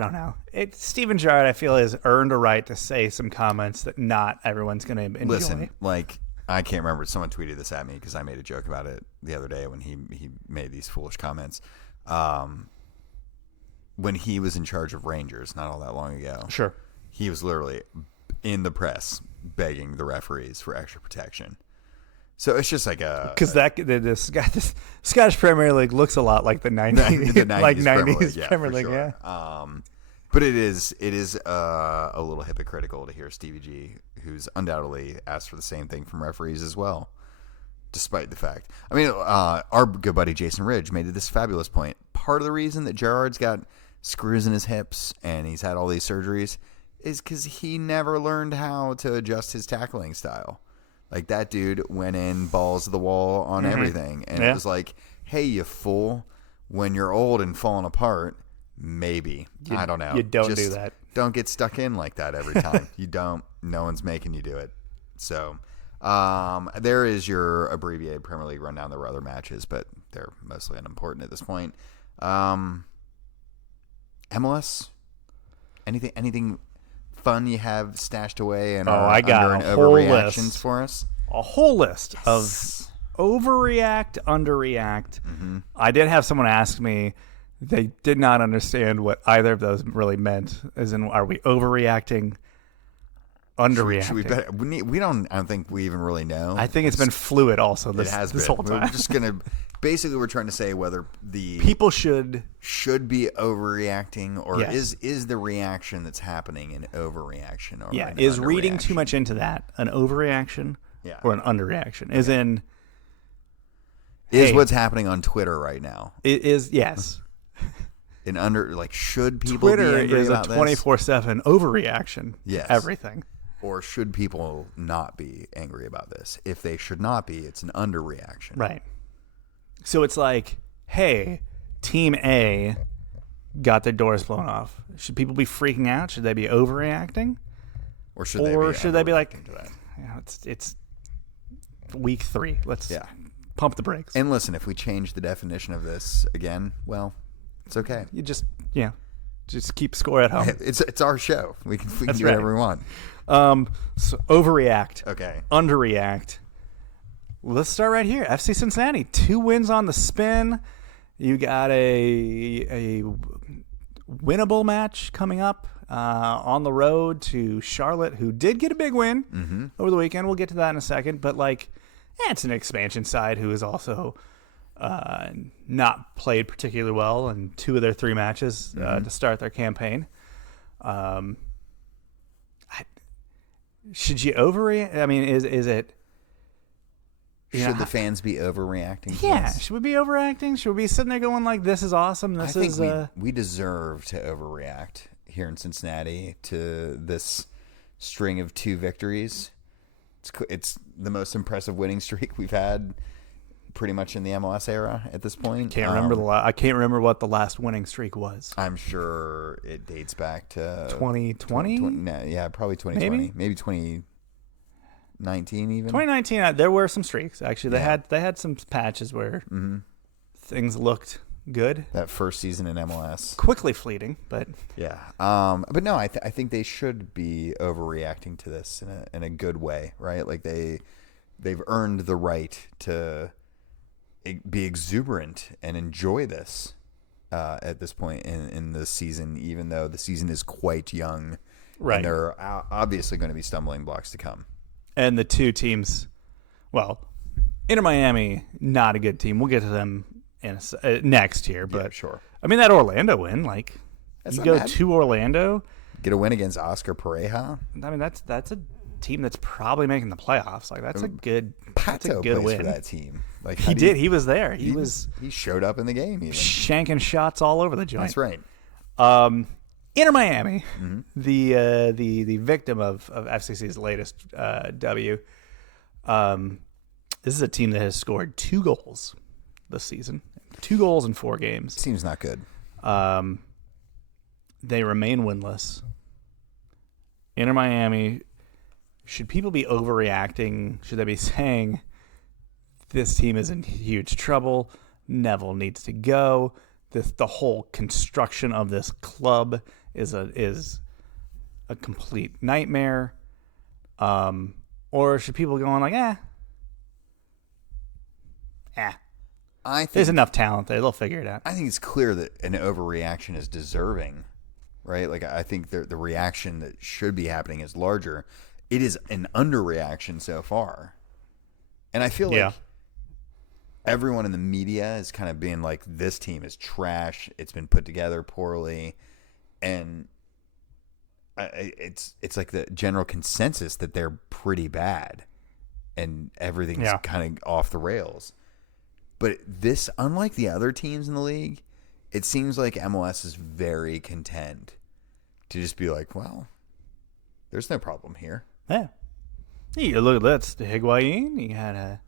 don't know. Steven Gerrard, I feel, has earned a right to say some comments that not everyone's going to enjoy. Listen, like, I can't remember. Someone tweeted this at me because I made a joke about it the other day when he made these foolish comments. When he was in charge of Rangers not all that long ago. Sure. He was literally in the press begging the referees for extra protection. So it's just like because the Scottish Premier League looks a lot like the 90s, like 90s Premier League, sure. Yeah. But it is a little hypocritical to hear Stevie G, who's undoubtedly asked for the same thing from referees as well, despite the fact. I mean, our good buddy Jason Ridge made this fabulous point. Part of the reason that Gerrard's got screws in his hips and he's had all these surgeries is because he never learned how to adjust his tackling style. Like, that dude went in balls to the wall on everything. And it was like, hey, you fool, when you're old and falling apart, maybe. I don't know. You don't do that. Don't get stuck in like that every time. You don't. No one's making you do it. So there is your abbreviated Premier League rundown. There were other matches, but they're mostly unimportant at this point. MLS? Anything fun you have stashed away and I got a whole overreactions for us? A whole list of overreact, underreact. Mm-hmm. I did have someone ask me, they did not understand what either of those really meant. As in, are we overreacting, underreacting? I don't think we even really know. I think it's been fluid also this whole time. We're just going to... Basically, we're trying to say whether the people should be overreacting, or is the reaction that's happening an overreaction, or is reading too much into that an overreaction, or an underreaction? Is in what's happening on Twitter right now? It is yes. Should people Twitter be angry is about a 24/7 overreaction? Yes, everything. Or should people not be angry about this? If they should not be, it's an underreaction, right? So it's like, hey, Team A got their doors blown off. Should people be freaking out? Should they be overreacting? Or should they be like, it's week 3. Let's pump the brakes. And listen, if we change the definition of this again, well, it's okay. You just keep score at home. It's our show. We can do whatever we want. So overreact. Okay. Underreact. Let's start right here. FC Cincinnati, 2 wins on the spin. You got a winnable match coming up on the road to Charlotte, who did get a big win over the weekend. We'll get to that in a second. But, it's an expansion side who has also not played particularly well in 2 of their 3 matches to start their campaign. Should you overreact? I mean, is it... Should the fans be overreacting? Yeah. Should we be overreacting? Should we be sitting there going like, this is awesome? I think we deserve to overreact here in Cincinnati to this string of 2 victories. It's the most impressive winning streak we've had pretty much in the MLS era at this point. I can't remember what the last winning streak was. I'm sure it dates back to 2020. Probably 2020, maybe 2019 even. 2019, there were some streaks actually. They had some patches where things looked good. That first season in MLS, quickly fleeting, but yeah. But no, I think they should be overreacting to this in a good way, right? Like they've earned the right to be exuberant and enjoy this at this point in the season, even though the season is quite young, right? And there are obviously going to be stumbling blocks to come. And the two teams, well, Inter Miami, not a good team. We'll get to them next year, but sure. I mean, that Orlando win, like that's you go to Orlando, get a win against Oscar Pareja. I mean, that's a team that's probably making the playoffs. Like that's a good win for that team. Like he did. He was there. He showed up in the game, even shanking shots all over the joint. That's right. Inter Miami, the victim of FCC's latest W. This is a team that has scored 2 goals this season. 2 goals in 4 games. Seems not good. They remain winless. Inter Miami, should people be overreacting? Should they be saying this team is in huge trouble? Neville needs to go. The whole construction of this club is a complete nightmare. Or should people go on like, I think there's enough talent there. They'll figure it out. I think it's clear that an overreaction is deserving, right? Like I think the reaction that should be happening is larger. It is an underreaction so far. And I feel like everyone in the media is kind of being like, this team is trash. It's been put together poorly. And it's like the general consensus that they're pretty bad and everything's kind of off the rails. But this, unlike the other teams in the league, it seems like MLS is very content to just be like, well, there's no problem here. Yeah. You look at that. Higuain. You had a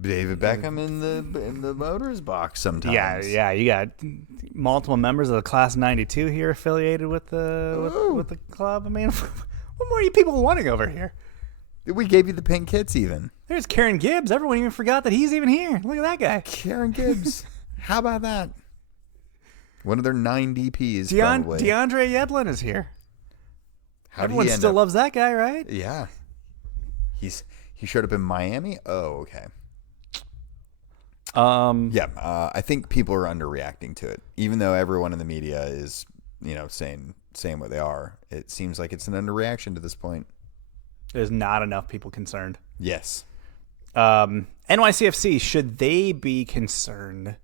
David Beckham in the motor's box sometimes. Yeah. You got multiple members of the class of '92 here affiliated with the club. I mean, what more are you people wanting over here? We gave you the pink kits even. There's Karen Gibbs. Everyone even forgot that he's even here. Look at that guy. Karen Gibbs. How about that? One of their 9 DPs. DeAndre Yedlin is here. Everyone still loves that guy, right? Yeah. He showed up in Miami. Oh, okay. I think people are underreacting to it, even though everyone in the media is, saying what they are. It seems like it's an underreaction to this point. There's not enough people concerned. Yes. NYCFC, should they be concerned?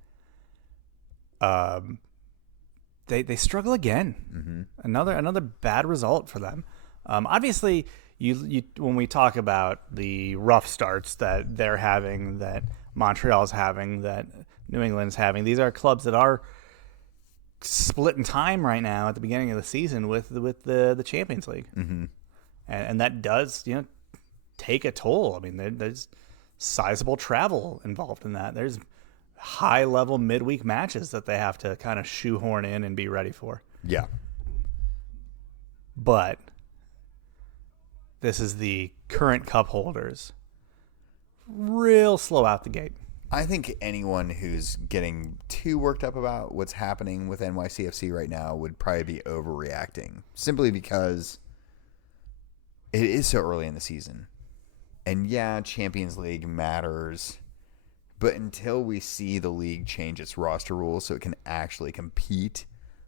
They struggle again. Mm-hmm. Another bad result for them. Obviously, you when we talk about the rough starts that they're having, that Montreal's having, that New England's having, these are clubs that are split in time right now at the beginning of the season with the Champions League. Mm-hmm. And that does, take a toll. I mean, there's sizable travel involved in that. There's high-level midweek matches that they have to kind of shoehorn in and be ready for. Yeah. But this is the current cup holders. Real slow out the gate. I think anyone who's getting too worked up about what's happening with NYCFC right now would probably be overreacting, simply because it is so early in the season. And yeah, Champions League matters, but until we see the league change its roster rules so it can actually compete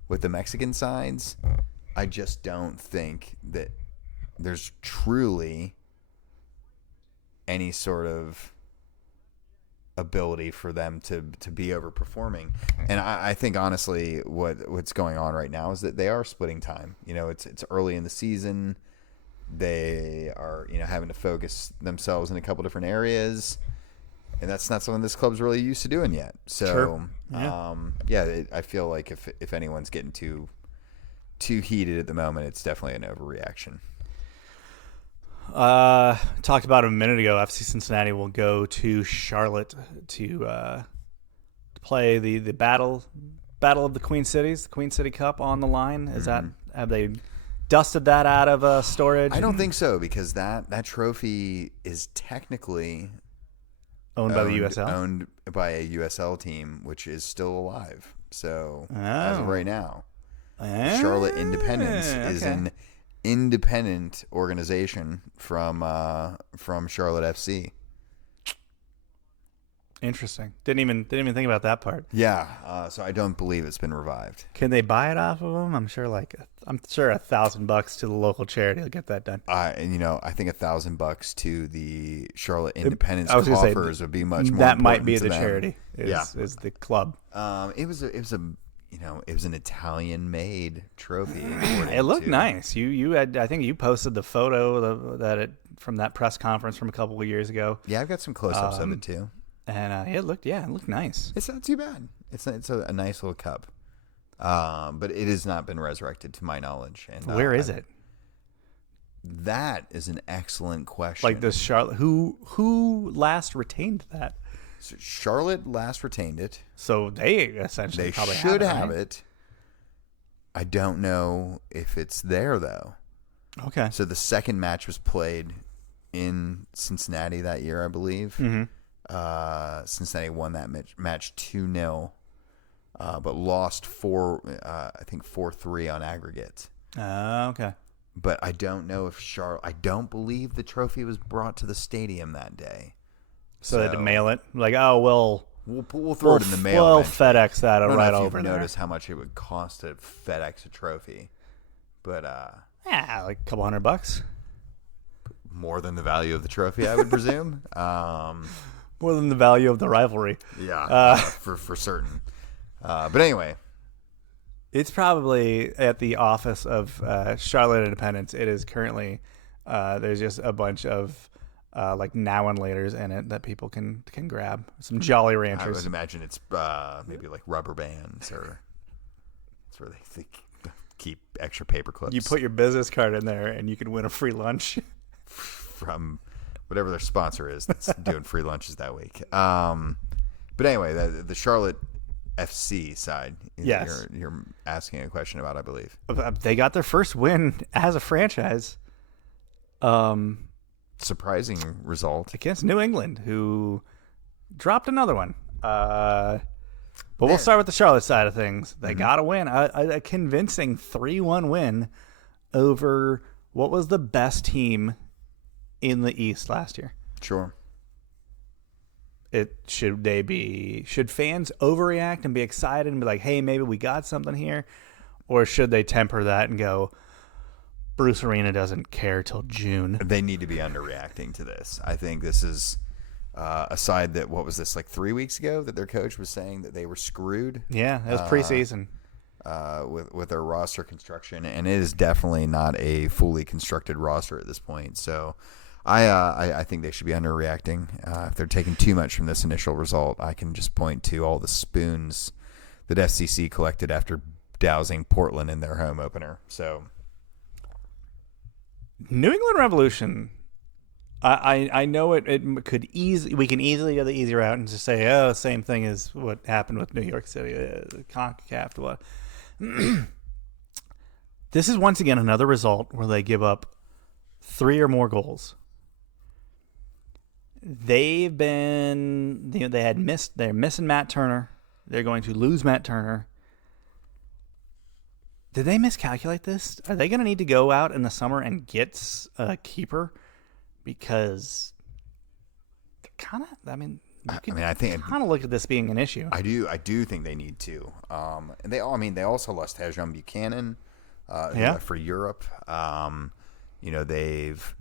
with the Mexican sides, I just don't think that there's truly any sort of ability for them to be overperforming. And I think honestly what's going on right now is that they are splitting time. It's early in the season. They are, having to focus themselves in a couple different areas, and that's not something this club's really used to doing yet. So, sure. Yeah. I feel like if anyone's getting too heated at the moment, it's definitely an overreaction. Talked about it a minute ago. FC Cincinnati will go to Charlotte to play the battle of the Queen Cities, the Queen City Cup on the line. Is that, have they dusted that out of storage? I don't think so, because that trophy is technically owned by the USL, owned by a USL team, which is still alive. So as of right now, Charlotte Independence is an independent organization from Charlotte FC. Interesting. Didn't even think about that part. Yeah. So I don't believe it's been revived. Can they buy it off of them? I'm sure $1,000 to the local charity will get that done. And I think $1,000 to the Charlotte Independence coffers would be much more. That might be to the them. charity. Is the club. It was an Italian-made trophy. It looked nice. You had, I think you posted the photo from that press conference from a couple of years ago. Yeah, I've got some close-ups of it too. And it looked nice. It's not too bad. It's a nice little cup. But it has not been resurrected to my knowledge. And where is it? That is an excellent question. Like this Charlotte, who last retained that? So Charlotte last retained it. So they essentially probably should have right? it. I don't know if it's there though. Okay. So the second match was played in Cincinnati that year, I believe. Mm-hmm. Cincinnati won that match 2-0, but lost 4-3 on aggregate. Okay. But I don't know if I don't believe the trophy was brought to the stadium that day. So they had to mail it. Like, oh well, we'll throw it in the mail. We'll FedEx that right over there. Notice how much it would cost to FedEx a trophy, but like a couple $100. More than the value of the trophy, I would presume. More than the value of the rivalry. Yeah, for certain. But anyway, it's probably at the office of Charlotte Independence. It is currently there's just a bunch of like now and laters in it that people can grab. Some Jolly Ranchers. I would imagine it's maybe like rubber bands, or it's where they keep extra paper clips. You put your business card in there, and you can win a free lunch from whatever their sponsor is that's doing free lunches that week. But anyway, the Charlotte FC side, yes, you're asking a question about, I believe. They got their first win as a franchise. Surprising result against New England, who dropped another one. But we'll start with the Charlotte side of things. They got a win, a convincing 3-1 win over what was the best team in the East last year. Sure. Should fans overreact and be excited and be like, hey, maybe we got something here? Or should they temper that and go, Bruce Arena doesn't care till June? They need to be underreacting to this. I think this is a side that, what was this, like 3 weeks ago, that their coach was saying that they were screwed? Yeah, it was preseason. With their roster construction, and it is definitely not a fully constructed roster at this point. So I think they should be underreacting. If they're taking too much from this initial result, I can just point to all the spoons that FCC collected after dousing Portland in their home opener. So New England Revolution, I know we can easily go the easy route and just say, oh, same thing as what happened with New York City, CONCACAF. What? This is once again another result where they give up 3 or more goals. They're missing Matt Turner. They're going to lose Matt Turner. Did they miscalculate this? Are they going to need to go out in the summer and get a keeper? Because I think kind of look at this being an issue. I do think they need to. And they also lost Tejan Buchanan for Europe. They've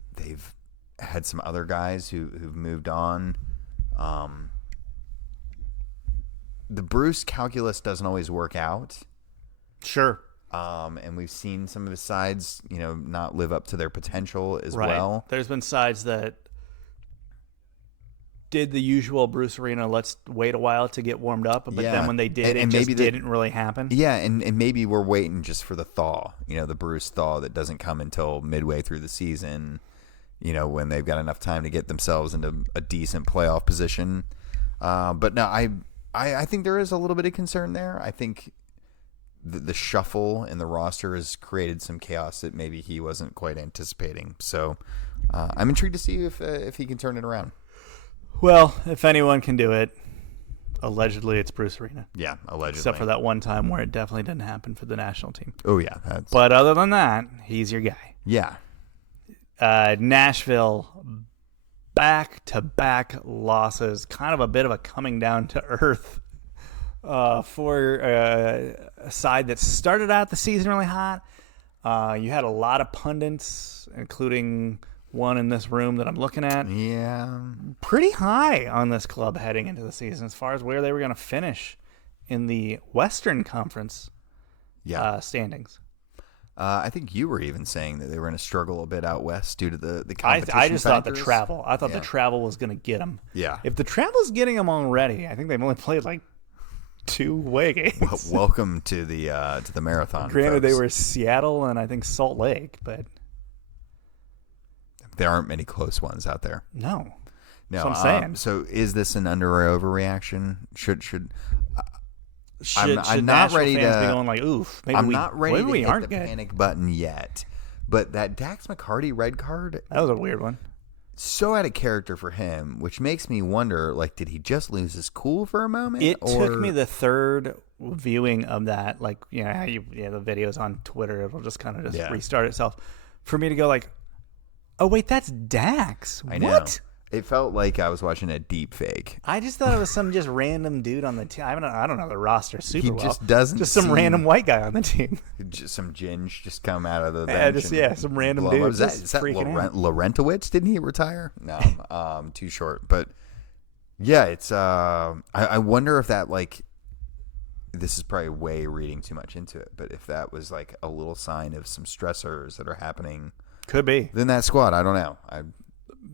had some other guys who've moved on. The Bruce calculus doesn't always work out. Sure. And we've seen some of his sides, not live up to their potential as right. well. There's been sides that did the usual Bruce Arena, let's wait a while to get warmed up, but then when they did, it just didn't really happen. Yeah, and maybe we're waiting just for the thaw, the Bruce thaw that doesn't come until midway through the season, when they've got enough time to get themselves into a decent playoff position. But no, I think there is a little bit of concern there. I think the shuffle in the roster has created some chaos that maybe he wasn't quite anticipating. So I'm intrigued to see if he can turn it around. Well, if anyone can do it, allegedly it's Bruce Arena. Yeah, allegedly. Except for that one time where it definitely didn't happen for the national team. Oh, yeah. But other than that, he's your guy. Yeah. Nashville, back-to-back losses, kind of a bit of a coming down to earth for a side that started out the season really hot. You had a lot of pundits, including one in this room that I'm looking at. Yeah. Pretty high on this club heading into the season as far as where they were going to finish in the Western Conference standings. I think you were even saying that they were going to struggle a bit out west due to the competition I just factors. thought the travel. I thought the travel was going to get them. Yeah. If the travel's getting them already, I think they've only played like 2 away games. Welcome to the marathon. Granted, folks. they were Seattle and I think Salt Lake, but there aren't many close ones out there. No. No, that's what I'm saying. So is this an under or overreaction? Should I'm not ready to be going like, oof. Maybe I'm not ready to hit the good. panic button yet. But that Dax McCarty red card, that was a weird one. So out of character for him, which makes me wonder, like, did he just lose his cool for a moment? It took me the third viewing of that, like, the videos on Twitter, it'll just kind of restart itself, for me to go like, oh, wait, that's Dax. I know. What? It felt like I was watching a deep fake. I just thought it was some just random dude on the team. I don't know the roster super well. He just doesn't Just some random white guy on the team. Just some ginge just come out of the bench. Some random dude. Is that Laurentowicz? Didn't he retire? No, too short. But yeah, it's. I wonder if that, like, this is probably way reading too much into it, but if that was like a little sign of some stressors that are happening, could be in that squad. I don't know.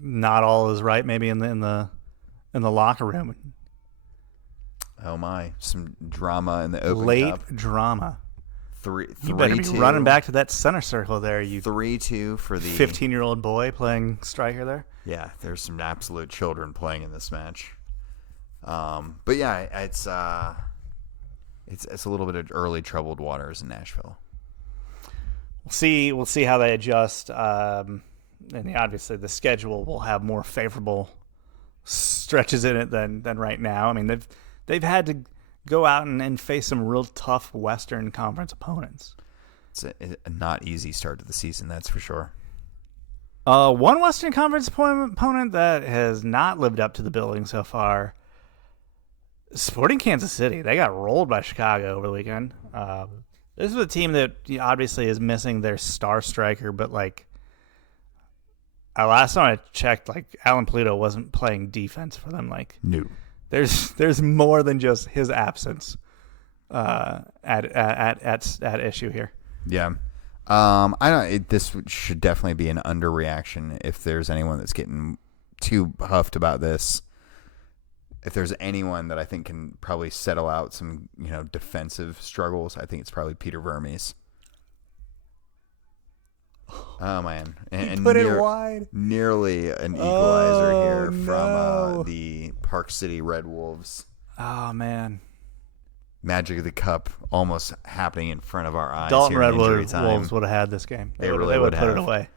Not all is right. Maybe in the locker room. Oh my! Some drama in the Open Late Cup. Drama. You better be running back to that center circle there. You 3-2 for the 15-year-old boy playing striker there. Yeah, there's some absolute children playing in this match. But yeah, it's a little bit of early troubled waters in Nashville. We'll see how they adjust. And obviously the schedule will have more favorable stretches in it than right now. I mean, they've had to go out and face some real tough Western Conference opponents. It's a not easy start to the season, that's for sure. One Western Conference opponent that has not lived up to the billing so far, Sporting Kansas City. They got rolled by Chicago over the weekend. This is a team that obviously is missing their star striker, but like, last time I checked, like, Alan Polito wasn't playing defense for them. Like, no, there's more than just his absence at issue here. Yeah, I don't. This should definitely be an underreaction. If there's anyone that's getting too huffed about this, if there's anyone that I think can probably settle out some defensive struggles, I think it's probably Peter Vermes. Oh man! And put it wide. Nearly an equalizer here from the Park City Red Wolves. Oh man! Magic of the Cup almost happening in front of our eyes. Dalton Red Wolves would have had this game. They would have put it away.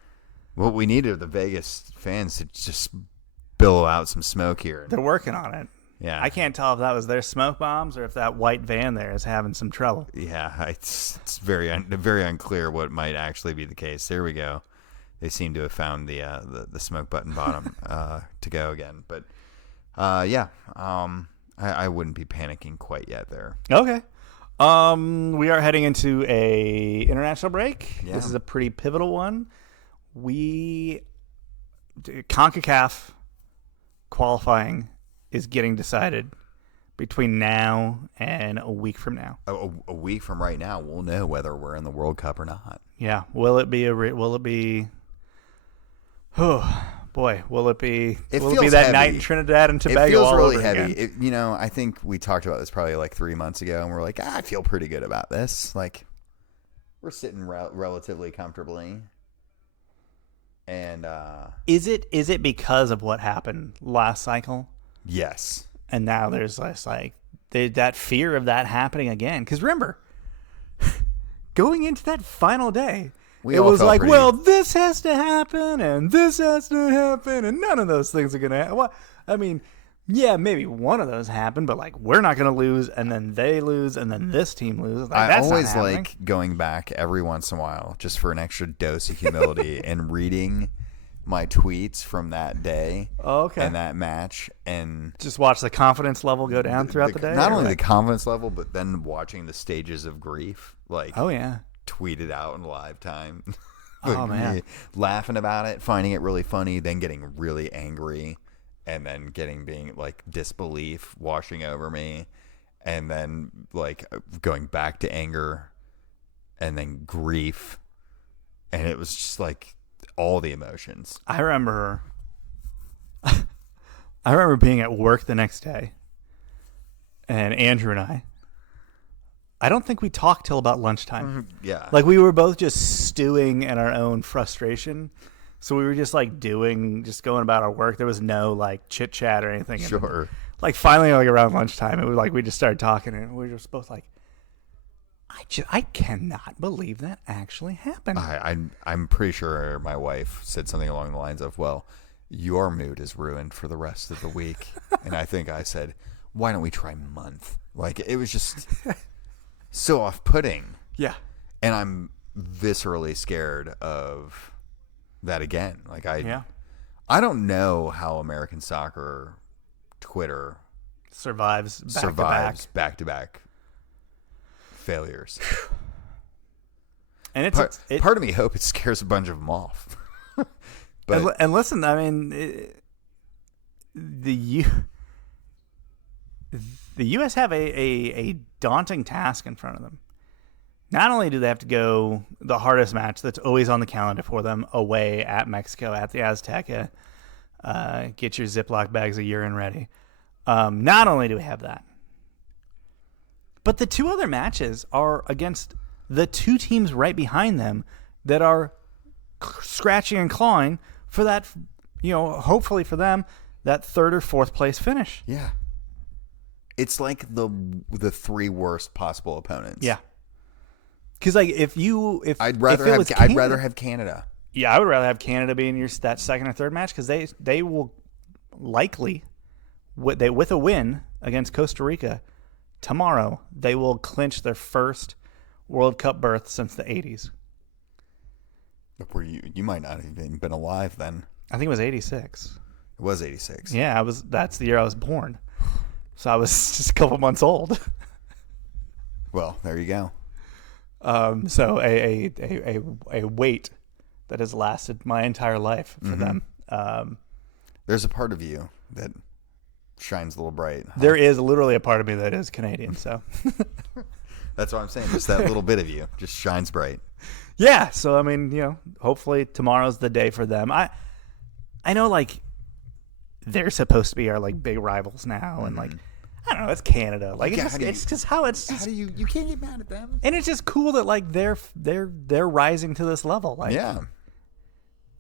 What we needed are the Vegas fans to just billow out some smoke here. They're working on it. Yeah, I can't tell if that was their smoke bombs or if that white van there is having some trouble. Yeah, it's very unclear what might actually be the case. There we go. They seem to have found the smoke button bottom to go again. But I wouldn't be panicking quite yet there. Okay. We are heading into a international break. Yeah. This is a pretty pivotal one. CONCACAF qualifying is getting decided between now and a week from now. A week from right now, we'll know whether we're in the World Cup or not. Yeah. Will it be? Oh boy, will it be that heavy. night in Trinidad and Tobago? It feels all really over heavy. Again? I think we talked about this probably like 3 months ago, and we're like, I feel pretty good about this. Like, we're sitting relatively comfortably. And is it because of what happened last cycle? Yes. And now there's less that fear of that happening again. Because remember, going into that final day, it was like, well, this has to happen and this has to happen, and none of those things are gonna happen. Well, I mean, yeah, maybe one of those happened, but like we're not gonna lose, and then they lose, and then this team loses. Like, I always like going back every once in a while just for an extra dose of humility and reading my tweets from that day and that match, and just watch the confidence level go down throughout the day. Not only the confidence level, but then watching the stages of grief, like tweeted out in live time. Oh man, laughing about it, finding it really funny, then getting really angry, and then being like disbelief washing over me, and then like going back to anger, and then grief, and it was just like all the emotions. I remember being at work the next day, and Andrew and I don't think we talked till about lunchtime. Yeah. Like we were both just stewing in our own frustration. So we were just like just going about our work. There was no like chit chat or anything. Sure. And, like finally like around lunchtime, it was like we just started talking, and we were just both like, I cannot believe that actually happened. I'm pretty sure my wife said something along the lines of, well, your mood is ruined for the rest of the week. And I think I said, why don't we try month? Like it was just so off-putting. Yeah. And I'm viscerally scared of that again. Like I don't know how American soccer Twitter survives back-to-back failures. And part of me hope it scares a bunch of them off. But and listen, I mean, the U.S. have a daunting task in front of them. Not only do they have to go the hardest match that's always on the calendar for them, away at Mexico at the Azteca, get your Ziploc bags of urine ready. Not only do we have that, but the two other matches are against the two teams right behind them that are scratching and clawing for that, hopefully for them, that third or fourth place finish. Yeah. It's like the three worst possible opponents. Yeah. Because like I'd rather have Canada. Yeah, I would rather have Canada be in that second or third match, because they will likely, with a win against Costa Rica tomorrow, they will clinch their first World Cup berth since the 80s. You might not have even been alive then. I think it was 86. It was 86. Yeah, that's the year I was born. So I was just a couple months old. Well, there you go. So a wait that has lasted my entire life for them. There's a part of you that shines a little bright. Huh? There is literally a part of me that is Canadian. So that's what I'm saying. Just that little bit of you just shines bright. Yeah. So I mean, hopefully tomorrow's the day for them. I know like they're supposed to be our like big rivals now, and like I don't know, it's Canada. Like it's just how you can't get mad at them. And it's just cool that like they're rising to this level. Like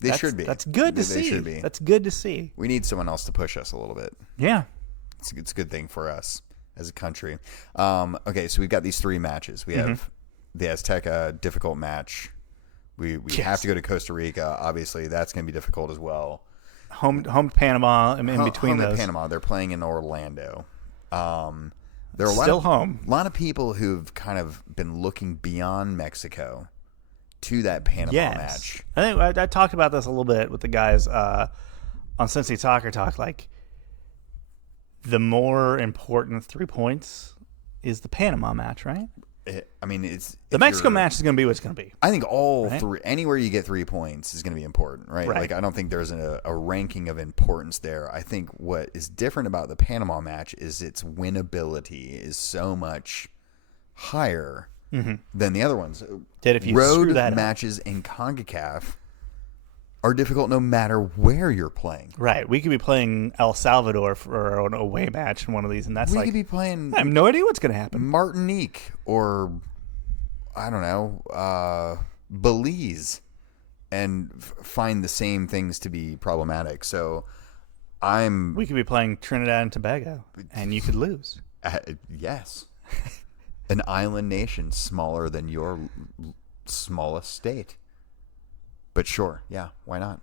they should be. That's good to see. They should be. That's good to see. We need someone else to push us a little bit. Yeah. It's a good thing for us as a country. Okay, so we've got these three matches. We have the Azteca difficult match. We have to go to Costa Rica. Obviously, that's going to be difficult as well. Home to Panama, in between those. Panama, they're playing in Orlando. There are home. A lot of people who've kind of been looking beyond Mexico to that Panama match. I think I talked about this a little bit with the guys on Cincy Soccer Talk. Like, the more important 3 points is the Panama match, right? It's the Mexico match is going to be what it's going to be. I think all three, anywhere you get 3 points is going to be important, right? Like, I don't think there's a ranking of importance there. I think what is different about the Panama match is its winnability is so much higher than the other ones. That if you road screw that matches in CONCACAF are difficult no matter where you're playing. Right. We could be playing El Salvador for an away match in one of these, and we could be playing. I have no idea what's going to happen. Martinique or I don't know, Belize, and find the same things to be problematic. So we could be playing Trinidad and Tobago, and you could lose. Yes. An island nation smaller than your smallest state. But sure, yeah, why not?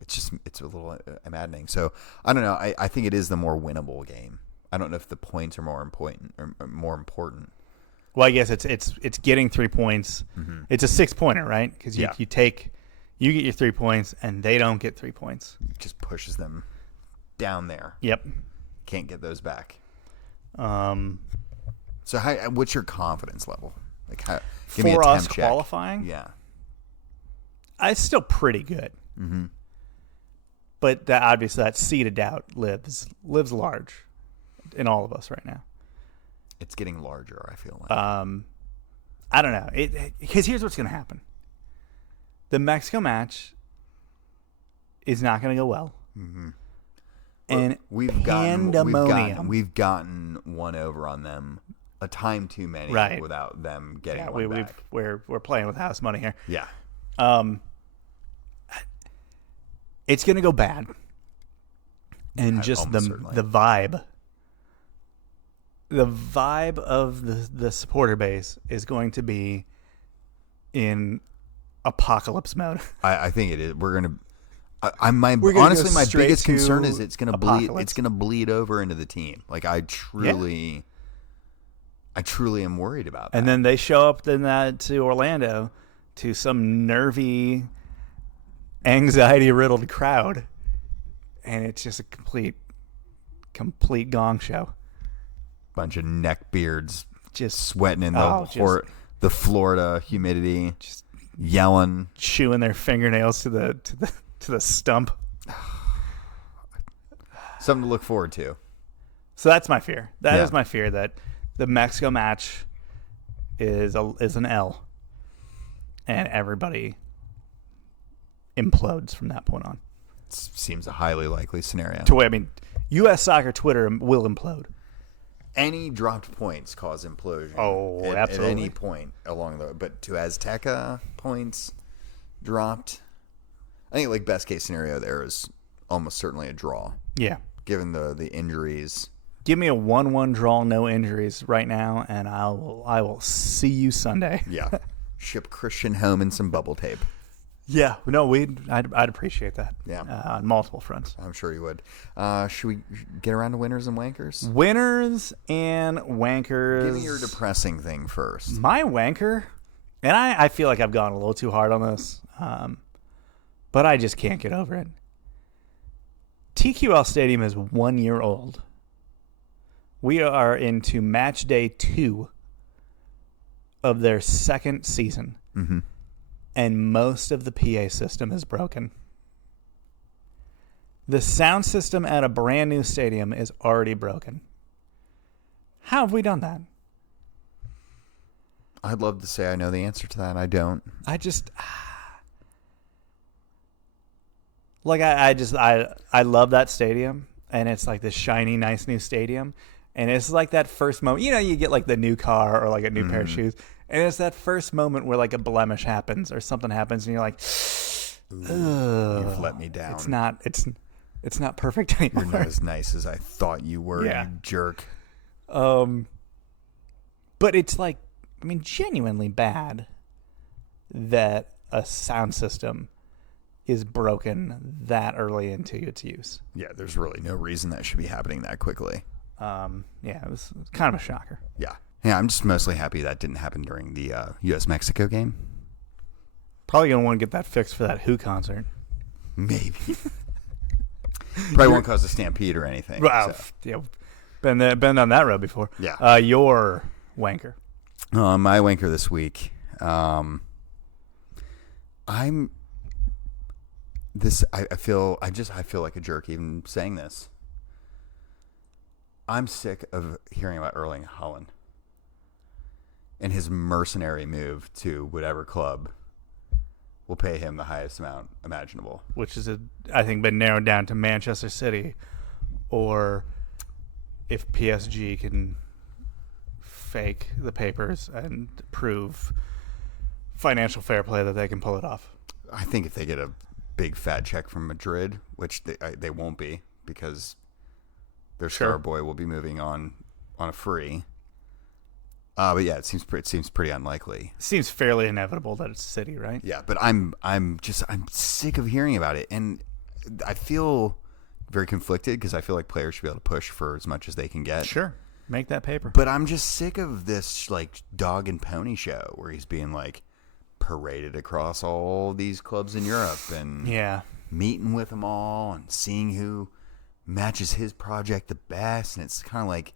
It's a little maddening. So I don't know. I think it is the more winnable game. I don't know if the points are more important. Well, I guess it's getting 3 points. Mm-hmm. It's a 6-pointer, right? Because you get your 3 points, and they don't get 3 points. It just pushes them down there. Yep. Can't get those back. So what's your confidence level? Like give me a for us temp check. Qualifying? Yeah. It's still pretty good. Mm-hmm. But obviously that seed of doubt lives large in all of us right now. It's getting larger, I feel like. I don't know. Because here's what's going to happen. The Mexico match is not going to go well. Mm-hmm. And we've gotten one over on them a time too many without them getting one back. We're playing with house money here. Yeah. It's going to go bad. And just the vibe. The vibe of the supporter base is going to be in apocalypse mode. I think it is. We're going to my biggest concern is it's going to bleed. It's going to bleed over into the team. Like I truly am worried about that. And then they show up to Orlando to some nervy, anxiety-riddled crowd, and it's just a complete gong show. Bunch of neckbeards just sweating in the Florida humidity, just yelling, chewing their fingernails to the stump. Something to look forward to. So that's my fear. That is my fear, that the Mexico match is an L, and everybody implodes from that point on. It seems a highly likely scenario. U.S. soccer Twitter will implode. Any dropped points cause implosion. Oh, absolutely. At any point along the way. But to Azteca points dropped, I think like best case scenario there is almost certainly a draw. Yeah. Given the injuries. Give me a 1-1 draw, no injuries right now, and I will see you Sunday. Yeah. Ship Christian home in some bubble tape. Yeah. No, I'd appreciate that. Yeah. On multiple fronts. I'm sure you would. Should we get around to winners and wankers? Winners and wankers. Give me your depressing thing first. My wanker, and I feel like I've gone a little too hard on this, but I just can't get over it. TQL Stadium is 1 year old. We are into match day 2 of their second season. Mm-hmm. And most of the PA system is broken. The sound system at a brand new stadium is already broken. How have we done that? I'd love to say I know the answer to that. I don't. I love that stadium, and it's like this shiny, nice new stadium, and it's like that first moment. You get like the new car or like a new pair of shoes. And it's that first moment where like a blemish happens or something happens, and you're like, "You've let me down." It's not perfect anymore. You're not as nice as I thought you were, you jerk. But it's like, genuinely bad that a sound system is broken that early into its use. Yeah, there's really no reason that should be happening that quickly. It was kind of a shocker. Yeah. Yeah, I'm just mostly happy that didn't happen during the U.S.-Mexico game. Probably going to want to get that fixed for that Who concert. Maybe. Probably won't cause a stampede or anything. Wow. So. Yeah, been down that road before. Yeah. Your wanker. My wanker this week. I feel like a jerk even saying this. I'm sick of hearing about Erling Haaland and his mercenary move to whatever club will pay him the highest amount imaginable. Which is, I think, been narrowed down to Manchester City, or if PSG can fake the papers and prove financial fair play that they can pull it off. I think if they get a big fat check from Madrid, which they won't be because their star boy will be moving on a free. But yeah, it seems pretty unlikely. Seems fairly inevitable that it's City, right? Yeah, but I'm sick of hearing about it, and I feel very conflicted because I feel like players should be able to push for as much as they can get. Sure, make that paper. But I'm just sick of this like dog and pony show where he's being like paraded across all these clubs in Europe and meeting with them all and seeing who matches his project the best, and it's kind of like,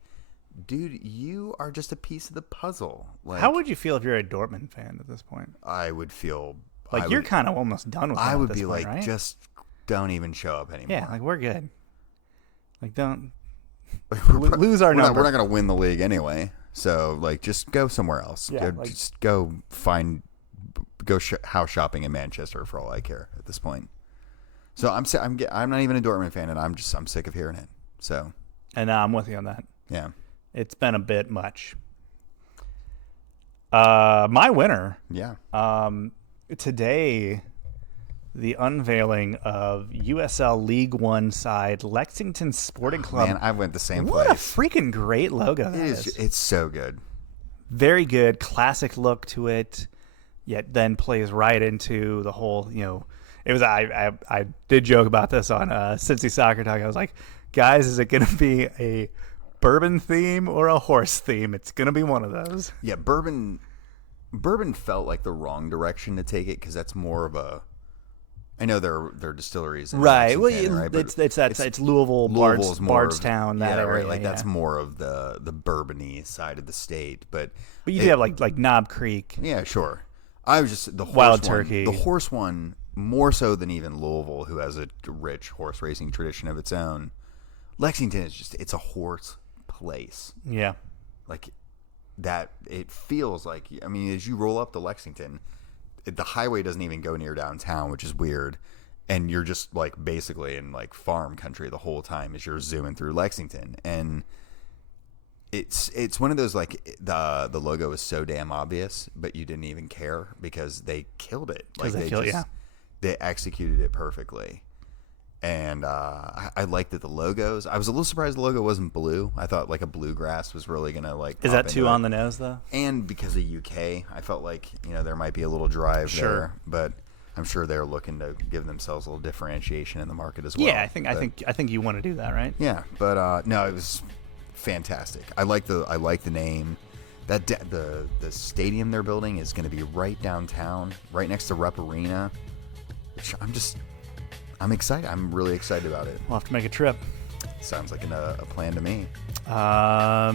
dude, you are just a piece of the puzzle. Like, how would you feel if you're a Dortmund fan at this point? I would feel like you're kind of almost done with it. I would at this be point, like, right? just don't even show up anymore. Yeah, like we're good. Like don't lose our number. We're not going to win the league anyway. So like, just go somewhere else. Yeah, just go house shopping in Manchester for all I care at this point. So I'm not even a Dortmund fan, and I'm sick of hearing it. So, and I'm with you on that. Yeah. It's been a bit much. My winner. Yeah. Today, the unveiling of USL League One side Lexington Sporting Club. Man, I went the same place. What a freaking great logo that is. It's so good. Very good, classic look to it. Yet then plays right into the whole. It was I did joke about this on Cincy Soccer Talk. I was like, guys, is it going to be a bourbon theme or a horse theme? It's gonna be one of those. Yeah, bourbon felt like the wrong direction to take it because that's more of a. I know they're distilleries, right? Well, right? It's Louisville, Bardstown, that area. Right? Like that's more of the bourbony side of the state, but you do have like Knob Creek. Yeah, sure. I was just the horse Wild one, Turkey. The horse one more so than even Louisville, who has a rich horse racing tradition of its own. Lexington is it's a horse place. Yeah. Like that, it feels like, I mean, as you roll up to Lexington, the highway doesn't even go near downtown, which is weird. And you're just like basically in like farm country the whole time as you're zooming through Lexington. And it's one of those like the logo is so damn obvious, but you didn't even care because they killed it. Like they executed it perfectly. And I liked that the logos. I was a little surprised the logo wasn't blue. I thought like a bluegrass was really gonna like. Is that too on the nose though? And because of UK, I felt like there might be a little drive there, but I'm sure they're looking to give themselves a little differentiation in the market as well. Yeah, I think you want to do that, right? Yeah, but no, it was fantastic. I like the name. That the stadium they're building is going to be right downtown, right next to Rep Arena. Which I'm excited. I'm really excited about it. We'll have to make a trip. Sounds like a plan to me. That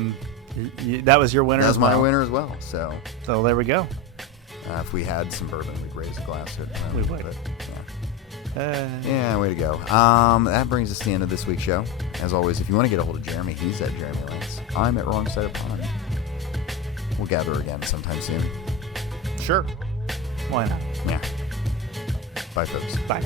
was your winner. That was my winner as well. So there we go. If we had some bourbon, we'd raise a glass to it. We would. But, yeah, way to go. That brings us to the end of this week's show. As always, if you want to get a hold of Jeremy, he's at Jeremy Lance. I'm at Wrong Side of Pond. We'll gather again sometime soon. Sure. Why not? Yeah. Bye, folks. Bye.